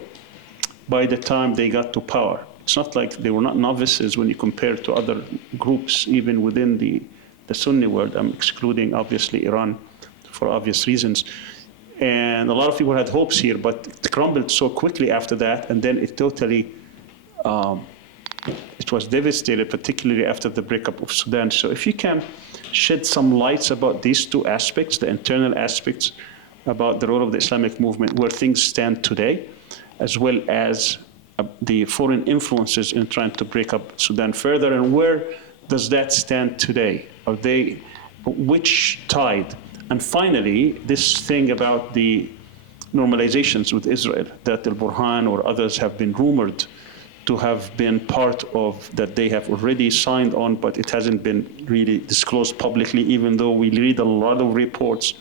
by the time they got to power. It's not like they were not novices when you compare to other groups, even within the Sunni world. I'm excluding, obviously, Iran for obvious reasons. And a lot of people had hopes here, but it crumbled so quickly after that, and then it totally, it was devastated, particularly after the breakup of Sudan. So if you can shed some lights about these two aspects, the internal aspects about the role of the Islamic movement, where things stand today, as well as the foreign influences in trying to break up Sudan further, and where does that stand today? Are they, which tide? And finally, this thing about the normalizations with Israel that Al-Burhan or others have been rumored to have been part of, that they have already signed on, but it hasn't been really disclosed publicly, even though we read a lot of reports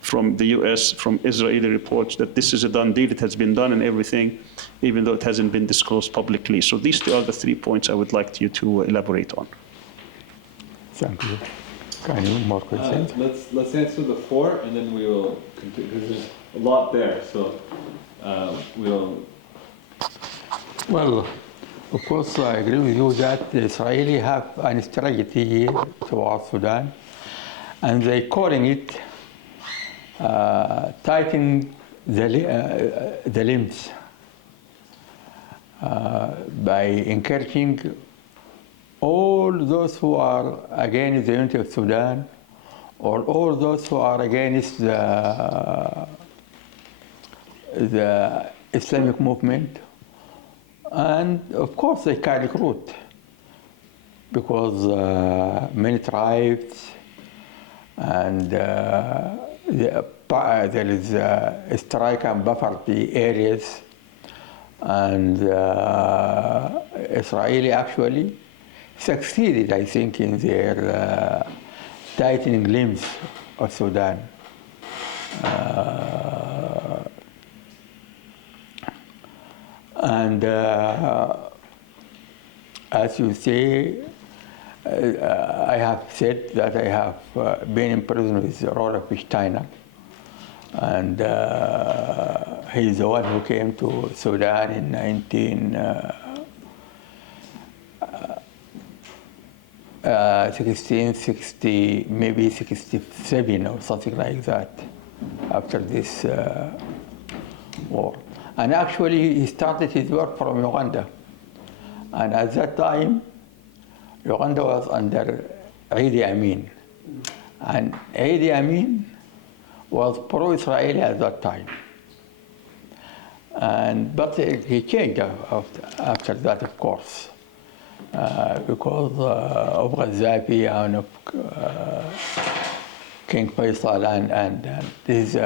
from the US, from Israeli reports, that this is a done deal, it has been done and everything, even though it hasn't been disclosed publicly. So these two are the 3 points I would like you to elaborate on. Thank you. Any more questions? Let's answer the 4, and then we will continue, because there's a lot there, so we'll... Well, of course, I agree with you that the Israelis have a strategy towards Sudan, and they're calling it tightening the limbs by encouraging all those who are against the unity of Sudan, or all those who are against the Islamic movement. And of course they can recruit, because many tribes and there is strike and buffer the areas, and Israeli actually succeeded, I think, in their tightening limbs of Sudan. And as you say, I have said that I have been in prison with Rolf Steiner, and he's the one who came to Sudan in 1960, maybe 67 or something like that, after this war. And actually, he started his work from Uganda. And at that time, Uganda was under Idi Amin. And Idi Amin was pro-Israeli at that time. But he changed after that, of course, because of Gaddafi and of King Faisal, and this is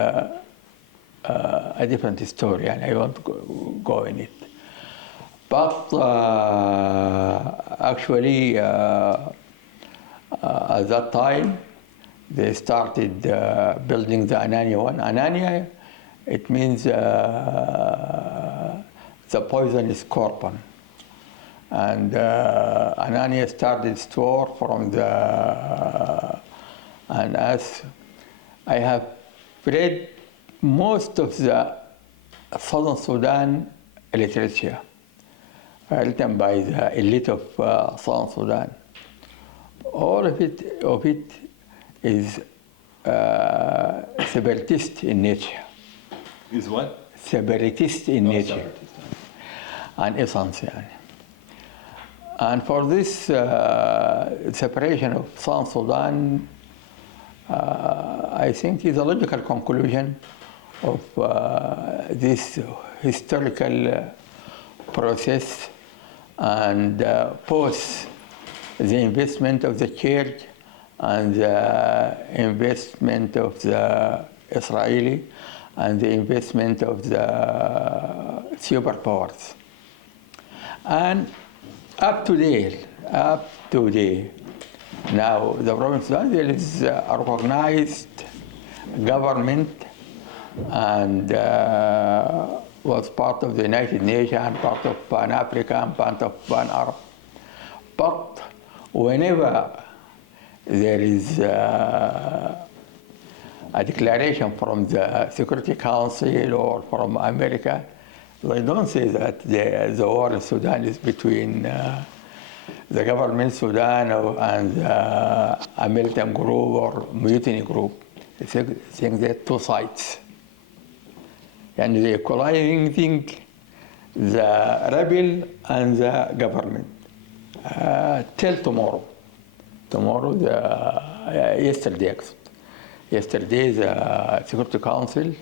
a different story, and I won't go in it. But actually, at that time, they started building the Anania one. Anania, it means the poisonous scorpion. And Anania started store from the, and as I have read most of the Southern Sudan literature written by the elite of Southern Sudan, all of it is separatist in nature. Is what? Separatist in nature. Separatist. And essence. And for this separation of South Sudan, I think is a logical conclusion of this historical process, and post the investment of the church and the investment of the Israeli and the investment of the superpowers. And up to date, now the province of Sudan, there is a recognized government, and was part of the United Nations, part of Pan-African, part of Pan-Arab. But whenever there is a declaration from the Security Council or from America, they don't say that the war in Sudan is between the government of Sudan and a militant group or mutiny group. They think there are two sides. And they're equalizing the rebel and the government till tomorrow. Yesterday, the Security Council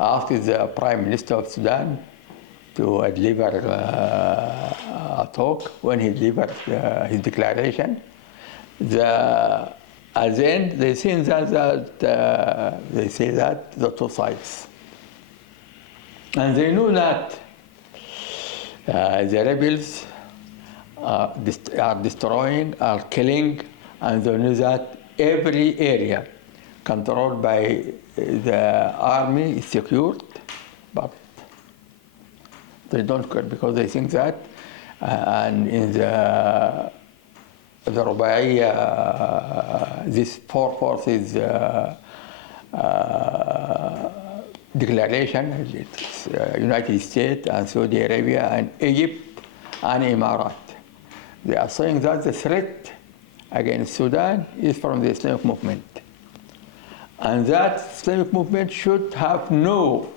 asked the Prime Minister of Sudan to deliver a talk. When he delivered his declaration, at the end, they say that the two sides. And they knew that the rebels are destroying, are killing, and they knew that every area controlled by the army is secured, but they don't care because they think that, and in the Rubaiya, these four forces declaration, it's United States and Saudi Arabia and Egypt and Emirat. They are saying that the threat against Sudan is from the Islamic movement. And that Islamic movement should have no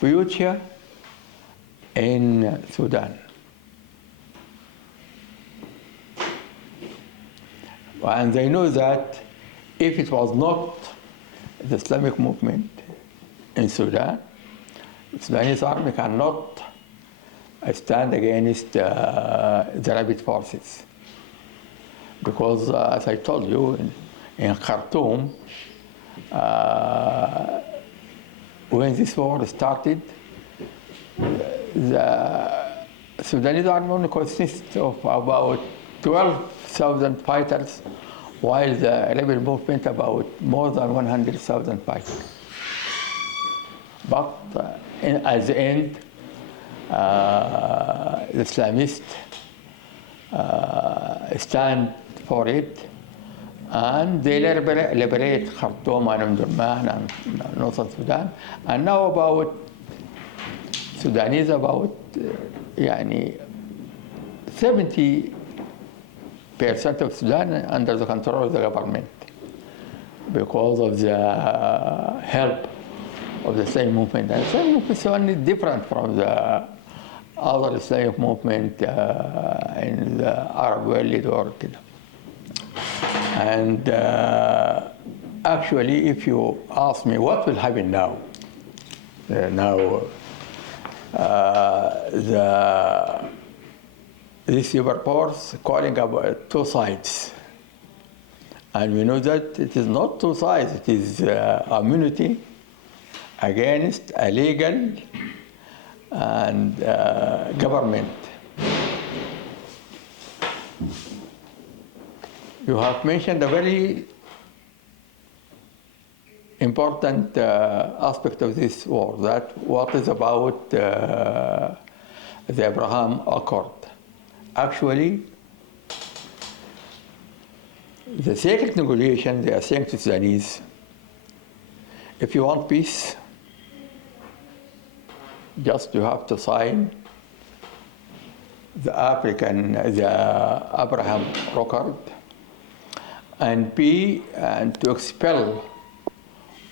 future in Sudan. And they know that if it was not the Islamic movement in Sudan, the Sudanese army cannot stand against the rabid forces. Because, as I told you, in Khartoum, when this war started, the Sudanese army only consists of about 12,000 fighters, while the rebel movement about more than 100,000 fighters. But at the end, the Islamists stand for it, and they liberate Khartoum and Omdurman and northern Sudan. And now about Sudanese, about 70% of Sudan under the control of the government because of the help of the Islamic movement. And the Islamic movement is only different from the other Islamic movement in the Arab world or and actually, if you ask me what will happen now, these reports calling about two sides. And we know that it is not two sides, it is immunity against a legal and government. You have mentioned a very important aspect of this war, that what is about the Abraham Accord. Actually, the secret negotiation, they are saying to Sudanese, if you want peace, just you have to sign the Abraham Accord, and to expel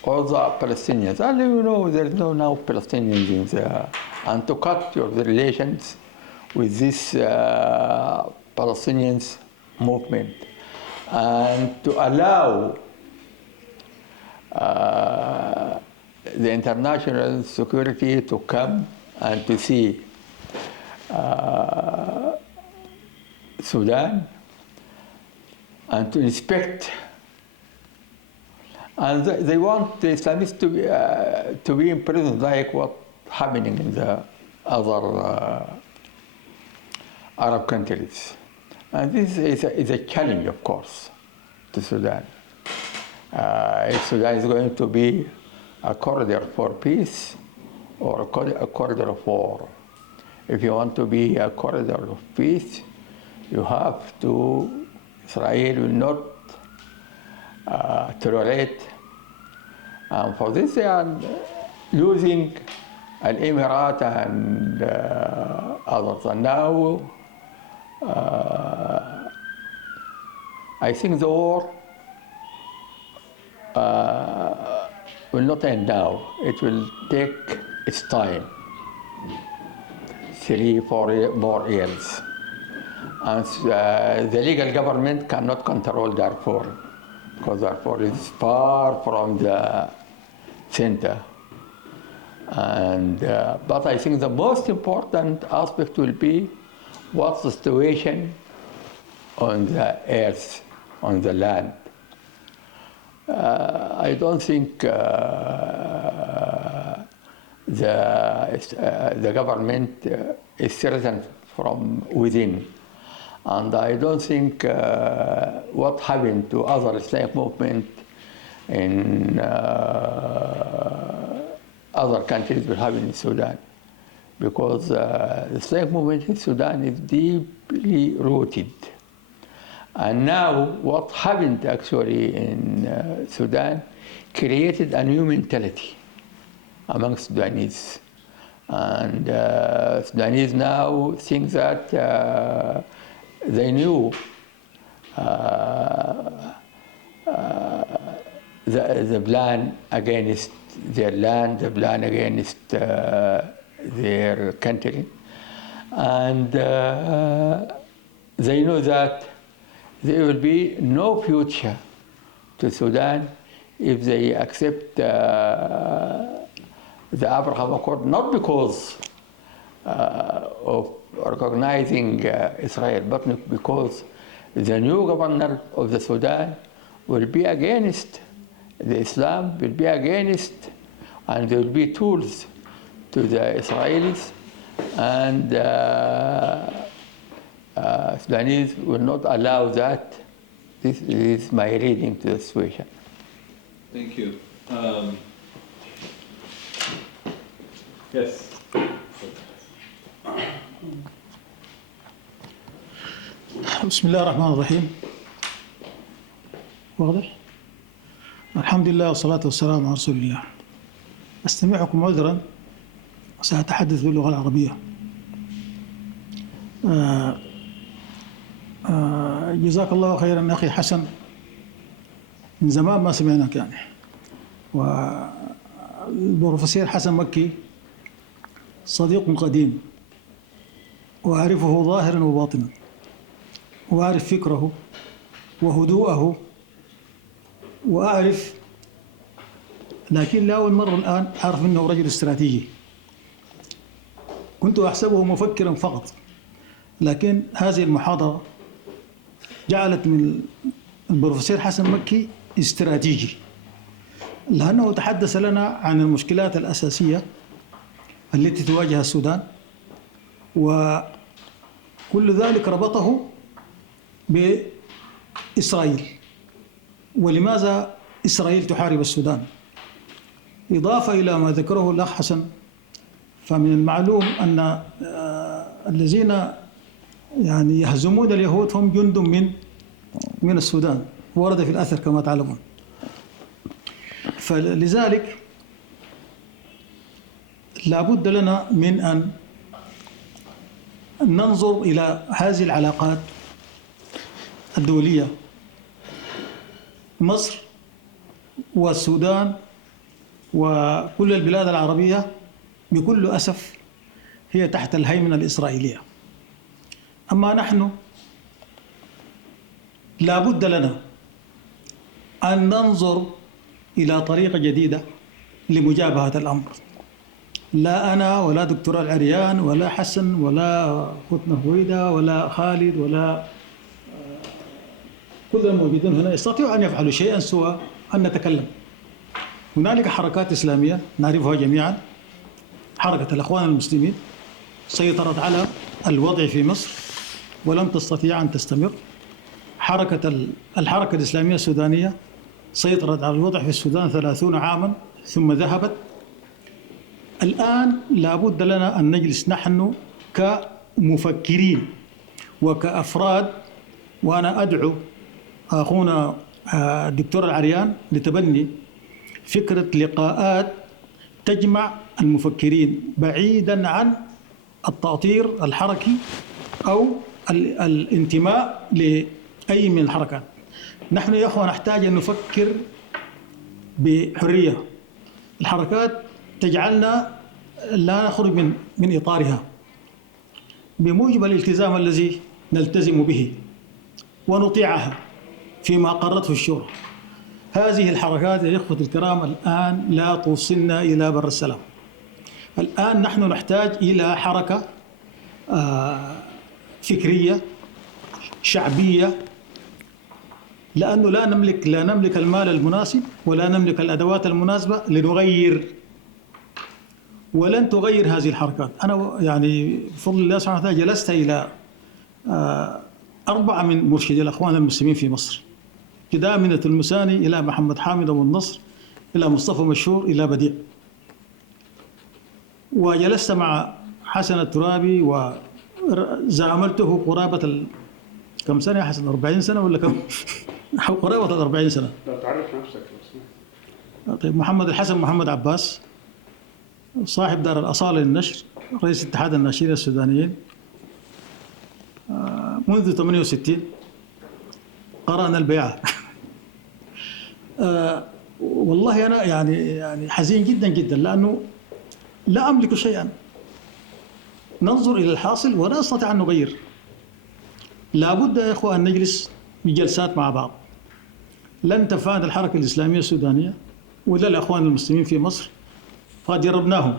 all the Palestinians. And you know there is no now Palestinians in there, and to cut your relations with this Palestinians movement, and to allow the international security to come and to see Sudan and to inspect. And they want the Islamists to be imprisoned like what's happening in the other Arab countries. And this is a challenge, of course, to Sudan. If Sudan is going to be a corridor for peace or a corridor of war. If you want to be a corridor of peace, you have to, Israel will not tolerate. And for this, they are losing an Emirat and others. And now, I think the war will not end now. It will take its time, 3-4 more years. And the legal government cannot control Darfur, because Darfur is far from the center. But I think the most important aspect will be what's the situation on the earth, on the land. I don't think the government is threatened from within. And I don't think what happened to other Islamic movement in other countries will happen in Sudan, because the Islamic movement in Sudan is deeply rooted. And now what happened actually in Sudan created a new mentality among Sudanese. And Sudanese now think that they knew the plan against their land, the plan against their country. And they know that there will be no future to Sudan if they accept the Abraham Accord, not because of recognizing Israel, but because the new governor of the Sudan will be against the Islam, will be against, and there will be tools to the Israelis, and Sudanese will not allow that. This is my reading to the situation. Thank you. Yes. بسم الله الرحمن الرحيم. واضح؟ الحمد لله والصلاة والسلام على رسول الله. أستمعكم عذرا، سأتحدث باللغة العربية. جزاك الله خيرا أخي حسن، من زمان ما سمعناك يعني. والبروفيسور حسن مكي صديق قديم، وأعرفه ظاهرا وباطنا، وأعرف فكره وهدوءه، وأعرف، لكن لأول مرة الآن أعرف أنه رجل استراتيجي. كنت أحسبه مفكرا فقط، لكن هذه المحاضرة جعلت من البروفيسور حسن مكي استراتيجي، لأنه تحدث لنا عن المشكلات الأساسية التي تواجه السودان، وكل ذلك ربطه بإسرائيل، ولماذا إسرائيل تحارب السودان. إضافة إلى ما ذكره الأخ حسن، فمن المعلوم أن الذين يعني يهزمون اليهود هم جند من السودان، ورد في الأثر كما تعلمون. فلذلك لابد لنا من أن ننظر إلى هذه العلاقات الدولية. مصر والسودان وكل البلاد العربية بكل أسف هي تحت الهيمنة الإسرائيلية. أما نحن لابد لنا أن ننظر إلى طريقة جديدة لمجابهة الأمر. لا أنا ولا دكتور العريان ولا حسن ولا ختنا هويدا ولا خالد ولا كل الموجودين هنا يستطيعوا أن يفعلوا شيئا سوى أن نتكلم. هنالك حركات إسلامية نعرفها جميعا، حركة الأخوان المسلمين سيطرت على الوضع في مصر ولم تستطيع أن تستمر. الحركة الإسلامية السودانية سيطرت على الوضع في السودان 30 عاما ثم ذهبت. الآن لابد لنا أن نجلس نحن كمفكرين وكأفراد، وأنا أدعو أخونا الدكتور العريان لتبني فكرة لقاءات تجمع المفكرين بعيدا عن التأطير الحركي أو الانتماء لأي من الحركات. نحن يا أخوة نحتاج أن نفكر بحرية. الحركات تجعلنا لا نخرج من إطارها بموجب الالتزام الذي نلتزم به ونطيعها فيما قررته الشورى. هذه الحركات يا إخوة الكرام الآن لا توصلنا إلى بر السلام. الآن نحن نحتاج إلى حركة فكرية شعبية، لأنه لا نملك المال المناسب ولا نملك الأدوات المناسبة لنغير، ولن تغير هذه الحركات. أنا يعني بفضل الله سبحانه وتعالى جلست إلى 4 من مرشدي الأخوان المسلمين في مصر، ابتداء من التلمساني إلى محمد حامد أبو النصر إلى مصطفى مشهور إلى بديع، وجلست مع حسن الترابي وزاملته قرابة كم سنة يا حسن؟ 40 سنة ولا كم؟ قرابة 40 سنة. لا تعرف نفسك. طيب محمد الحسن محمد عباس صاحب دار الأصالة للنشر، رئيس اتحاد الناشرين السودانيين منذ 68 قرأنا البيعة. والله أنا يعني حزين جدا جدا، لأنه لا أملك شيئا. ننظر إلى الحاصل ولا نستطيع أن نغير. لابد يا إخوة أن نجلس بجلسات مع بعض. لن تنفعنا الحركة الإسلامية السودانية ولا الأخوان المسلمين في مصر، قد جربناهم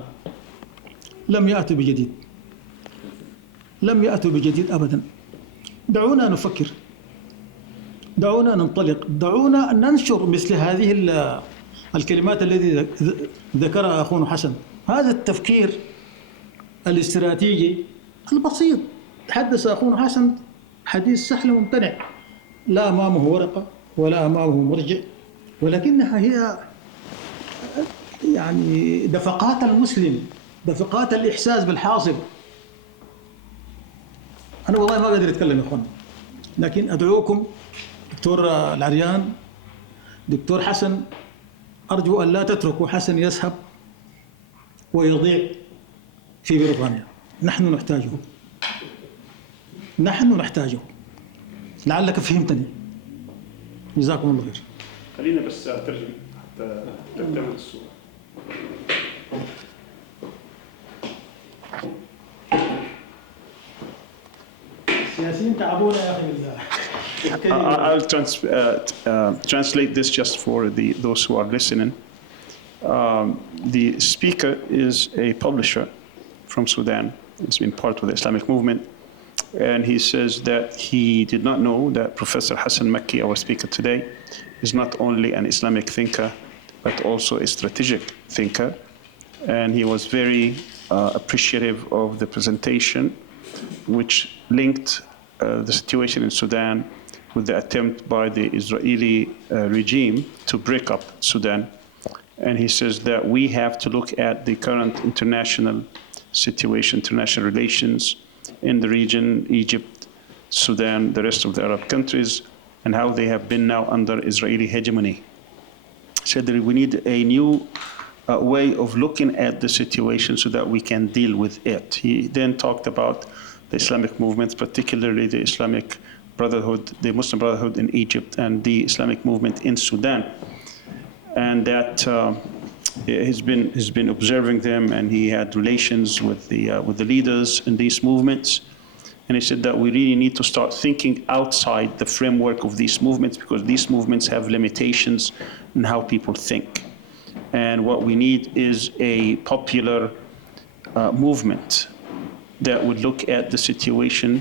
لم يأتوا بجديد، لم يأتوا بجديد أبدا. دعونا نفكر، دعونا ننطلق، دعونا ننشر مثل هذه الكلمات التي ذكرها أخونا حسن. هذا التفكير الاستراتيجي البسيط تحدث أخونا حسن حديث سهل وممتنع، لا أمامه ورقة ولا أمامه مرجع، ولكنها هي يعني دفقات المسلم، دفقات الإحساس بالحاصل. أنا والله ما قادر أتكلم يا أخوان، لكن أدعوكم دكتور العريان، دكتور حسن، أرجو أن لا تتركوا حسن يذهب ويضيع في بريطانيا. نحن نحتاجه، نحن نحتاجه. لعلك فهمتني. جزاكم الله خير. خلينا بس أترجم حتى تكتمل الصورة. السياسيين تعبونا يا أخي بالله. I'll translate this just for those who are listening. The speaker is a publisher from Sudan. He's been part of the Islamic movement. And he says that he did not know that Professor Hasan Makki, our speaker today, is not only an Islamic thinker, but also a strategic thinker. And he was very appreciative of the presentation, which linked the situation in Sudan with the attempt by the Israeli regime to break up Sudan. And he says that we have to look at the current international situation, international relations in the region, Egypt, Sudan, the rest of the Arab countries, and how they have been now under Israeli hegemony. He said that we need a new way of looking at the situation so that we can deal with it. He then talked about the Islamic movements, particularly the Islamic Brotherhood, the Muslim Brotherhood in Egypt, and the Islamic movement in Sudan, and that he's been observing them, and he had relations with the leaders in these movements. And he said that we really need to start thinking outside the framework of these movements, because these movements have limitations in how people think. And what we need is a popular movement that would look at the situation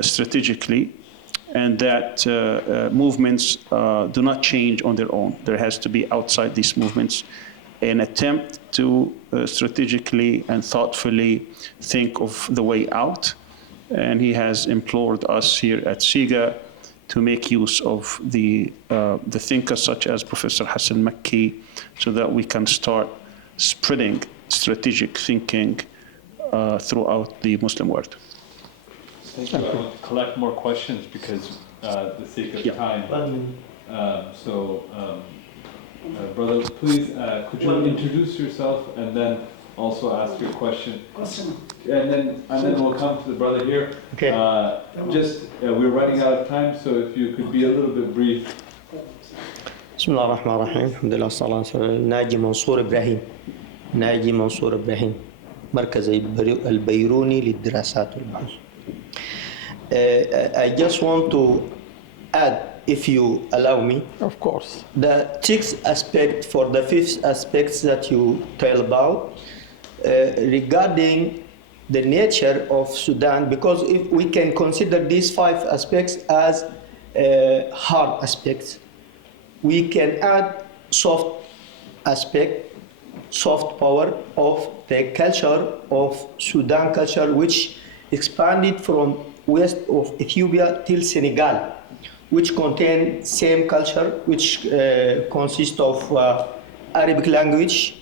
strategically, and that movements do not change on their own. There has to be outside these movements an attempt to strategically and thoughtfully think of the way out. And he has implored us here at CIGA to make use of the thinkers such as Professor Hasan Makki, so that we can start spreading strategic thinking throughout the Muslim world. Thank you. I want to collect more questions because the sake of time. Brother, please, could you introduce yourself and then also ask your question? And then we'll come to the brother here. Okay. We're running out of time, so if you could be a little bit brief. بسم الله الرحمن الرحيم. الحمد لله والصلاة والسلام. ناجي منصور إبراهيم. ناجي منصور إبراهيم. مركز البيروني للدراسات والبحوث. I just want to add, if you allow me. Of course. The sixth aspect for the fifth aspects that you tell about, regarding the nature of Sudan, because if we can consider these 5 aspects as hard aspects, we can add soft aspect, soft power of the culture of Sudan culture, which expanded from west of Ethiopia till Senegal, which contain same culture, which consists of Arabic language,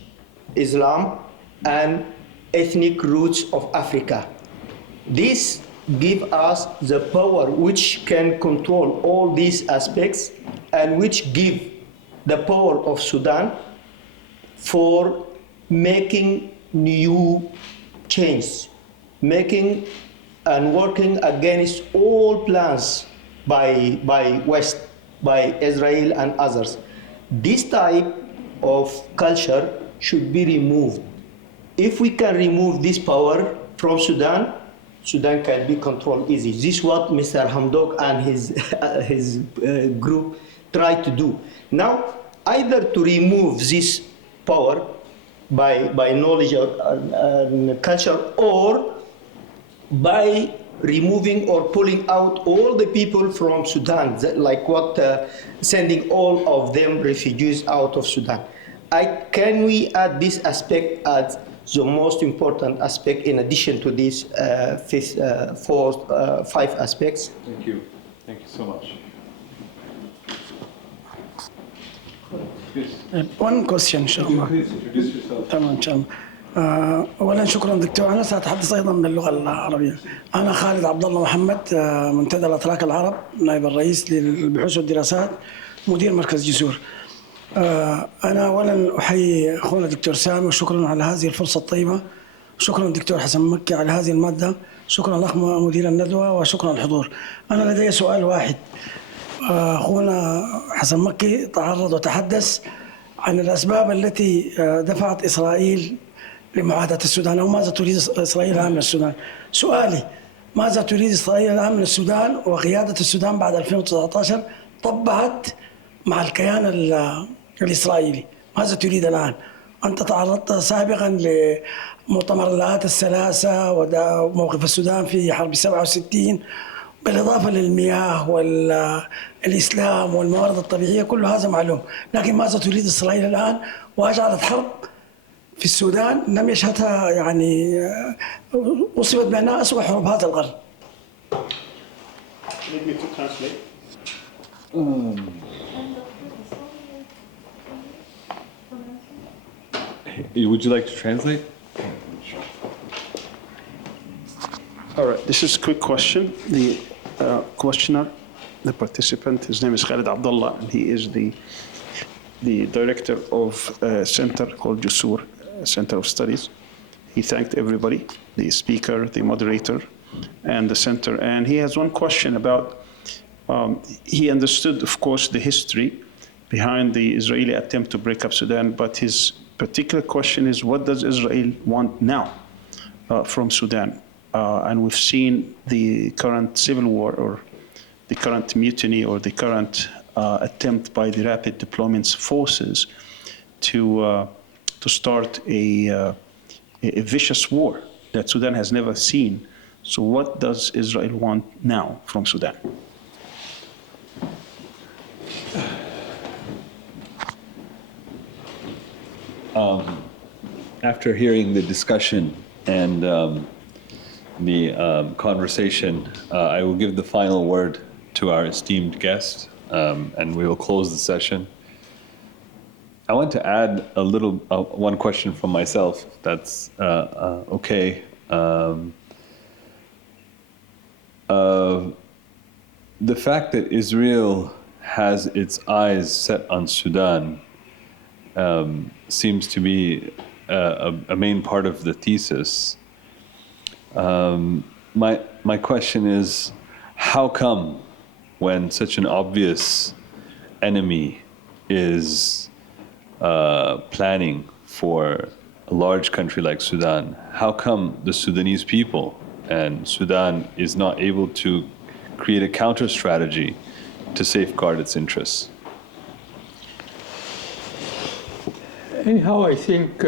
Islam, and ethnic roots of Africa. This gives us the power which can control all these aspects and which give the power of Sudan for making new change, making and working against all plans by West, by Israel and others. This type of culture should be removed. If we can remove this power from Sudan, Sudan can be controlled easy. This is what Mr. Hamdok and his group try to do. Now, either to remove this power by knowledge and culture, or by removing or pulling out all the people from Sudan, like what sending all of them refugees out of Sudan. Can we add this aspect as the most important aspect in addition to these 5 aspects? Thank you. Thank you so much. Yes. One question إن شاء الله. Please introduce yourself. تمام إن شاء الله. أولا شكرا دكتور. أنا سأتحدث أيضا باللغة العربية. أنا خالد عبد الله محمد، منتدى الأتراك العرب، نائب الرئيس للبحوث والدراسات، مدير مركز جسور. أنا أولا أحيي أخونا دكتور سامي وشكرا على هذه الفرصة الطيبة. شكرا دكتور حسن مكي على هذه المادة. شكرا لك مدير الندوة وشكرا الحضور. أنا لدي سؤال واحد. أخونا حسن مكي تعرض وتحدث عن الأسباب التي دفعت إسرائيل لمعاداة السودان، أو ماذا تريد إسرائيل الآن من السودان. سؤالي: ماذا تريد إسرائيل الآن من السودان وقيادة السودان بعد 2019 طبعت مع الكيان الإسرائيلي؟ ماذا تريد الآن؟ أنت تعرضت سابقا لمؤتمر الآلات الثلاثة وموقف السودان في حرب 67، بالإضافة للمياه والإسلام والموارد الطبيعية، كل هذا معلوم. لكن ماذا تريد إسرائيل الآن؟ وأجعلت حرب في السودان لم يشهدها، يعني أصيبت بأنها أسوأ حروب هذا القرن. Would you like to translate? All right, this is a quick question. The questioner, the participant, his name is Khalid Abdullah, and he is the director of a center called Jusur, Center of Studies. He thanked everybody, the speaker, the moderator, and the center. And he has one question about, he understood, of course, the history behind the Israeli attempt to break up Sudan, but his particular question is, what does Israel want now from Sudan? And we've seen the current civil war, or the current mutiny, or the current attempt by the rapid deployment forces to start a vicious war that Sudan has never seen. So what does Israel want now from Sudan? After hearing the discussion and the conversation, I will give the final word to our esteemed guest, and we will close the session. I want to add a little, one question from myself, if that's okay. The fact that Israel has its eyes set on Sudan seems to be a main part of the thesis. My question is, how come when such an obvious enemy is planning for a large country like Sudan, how come the Sudanese people and Sudan is not able to create a counter strategy to safeguard its interests? Anyhow, I think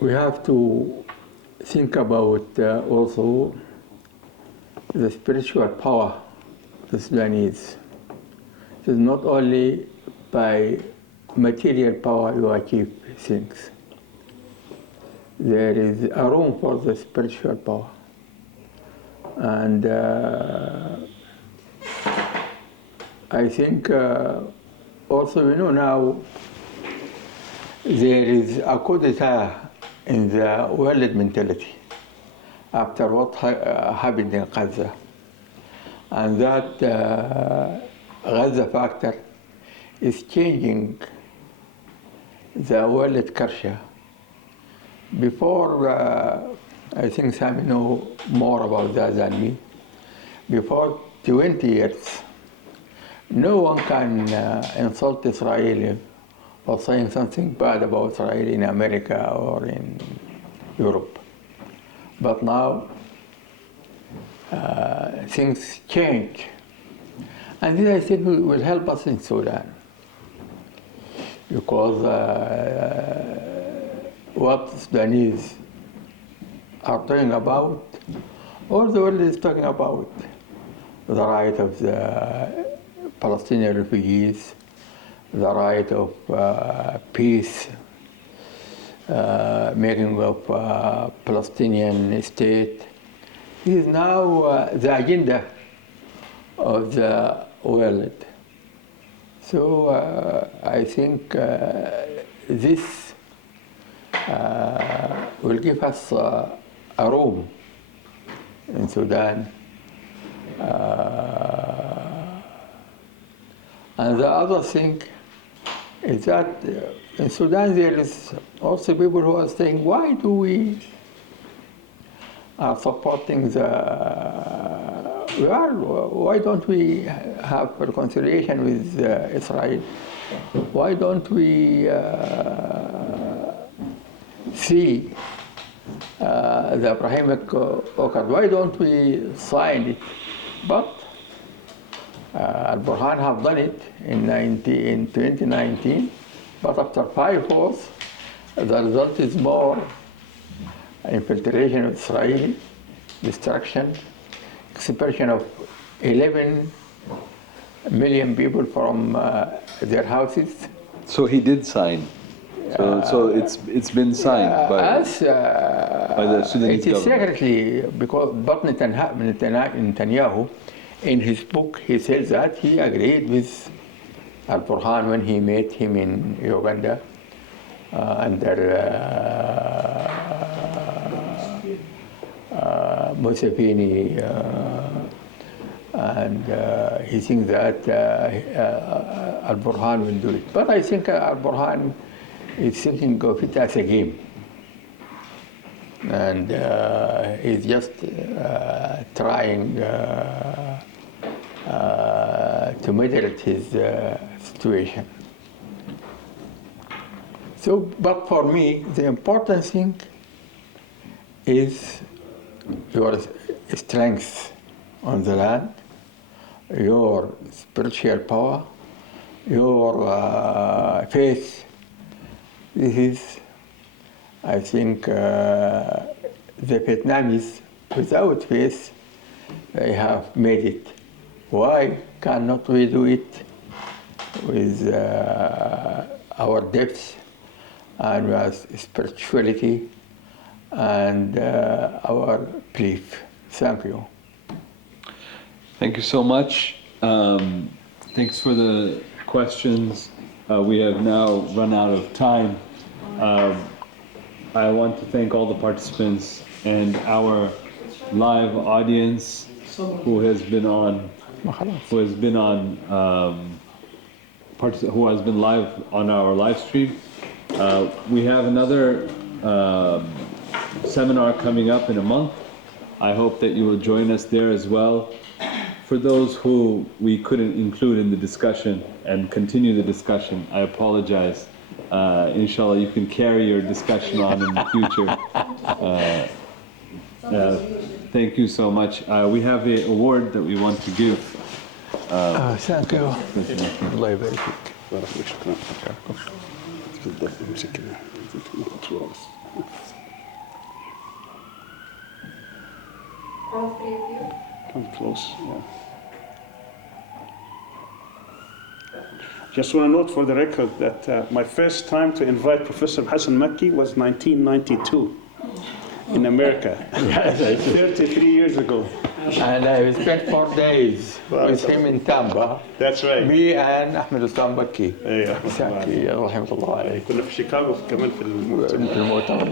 we have to think about also the spiritual power of the Sudanese. It is not only by material power you achieve things. There is a room for the spiritual power. And I think also, you know, now there is a coup d'etat in the world mentality after what happened in Gaza. And that Gaza factor is changing the world culture. Before, I think Sami know more about that than me. Before 20 years, no one can insult Israel or saying something bad about Israel in America or in Europe. But now, things change. And this, I think, will help us in Sudan. Because what Sudanese are talking about, all the world is talking about the right of the Palestinian refugees, the right of peace, making of Palestinian state. This is now the agenda of the world. So I think this will give us a room in Sudan. And the other thing is that in Sudan there is also people who are saying, why do we are supporting why don't we have reconciliation with Israel? Why don't we see the Abrahamic Accord? Why don't we sign it? But Al-Burhan have done it in 2019, but after 5 years, the result is more infiltration of Israel, destruction, expulsion of 11 million people from their houses. So he did sign. So it's been signed by the Sudanese it is government. secretly, because but Netanyahu, in his book, he says that he agreed with Al-Burhan when he met him in Uganda under Museveni, and he thinks that Al-Burhan will do it. But I think Al-Burhan is thinking of it as a game. And he's just trying to moderate his situation. So, but for me, the important thing is your strength on the land, your spiritual power, your faith. This is, I think, the Vietnamese, without faith, they have made it. Why cannot we do it with our depth and with spirituality and our belief? Thank you. Thank you so much. Thanks for the questions. We have now run out of time. I want to thank all the participants and our live audience who has been live on our live stream. We have another seminar coming up in a month. I hope that you will join us there as well. For those who we couldn't include in the discussion and continue the discussion, I apologize. Inshallah, you can carry your discussion on in the future. Thank you so much. We have an award that we want to give. Thank you. الله يبارك فيك. بارك الله شكرا. تفضل امسك. Come close, yeah. Just want to note for the record that my first time to invite Professor Hasan Makki was 1992 in America, 33 years ago. And I spent 4 days with him in Tampa. That's right. Me and Ahmed Hasan Makki. ايوه رحمه الله عليه. كنا في شيكاغو كمان في المؤتمر. في المؤتمر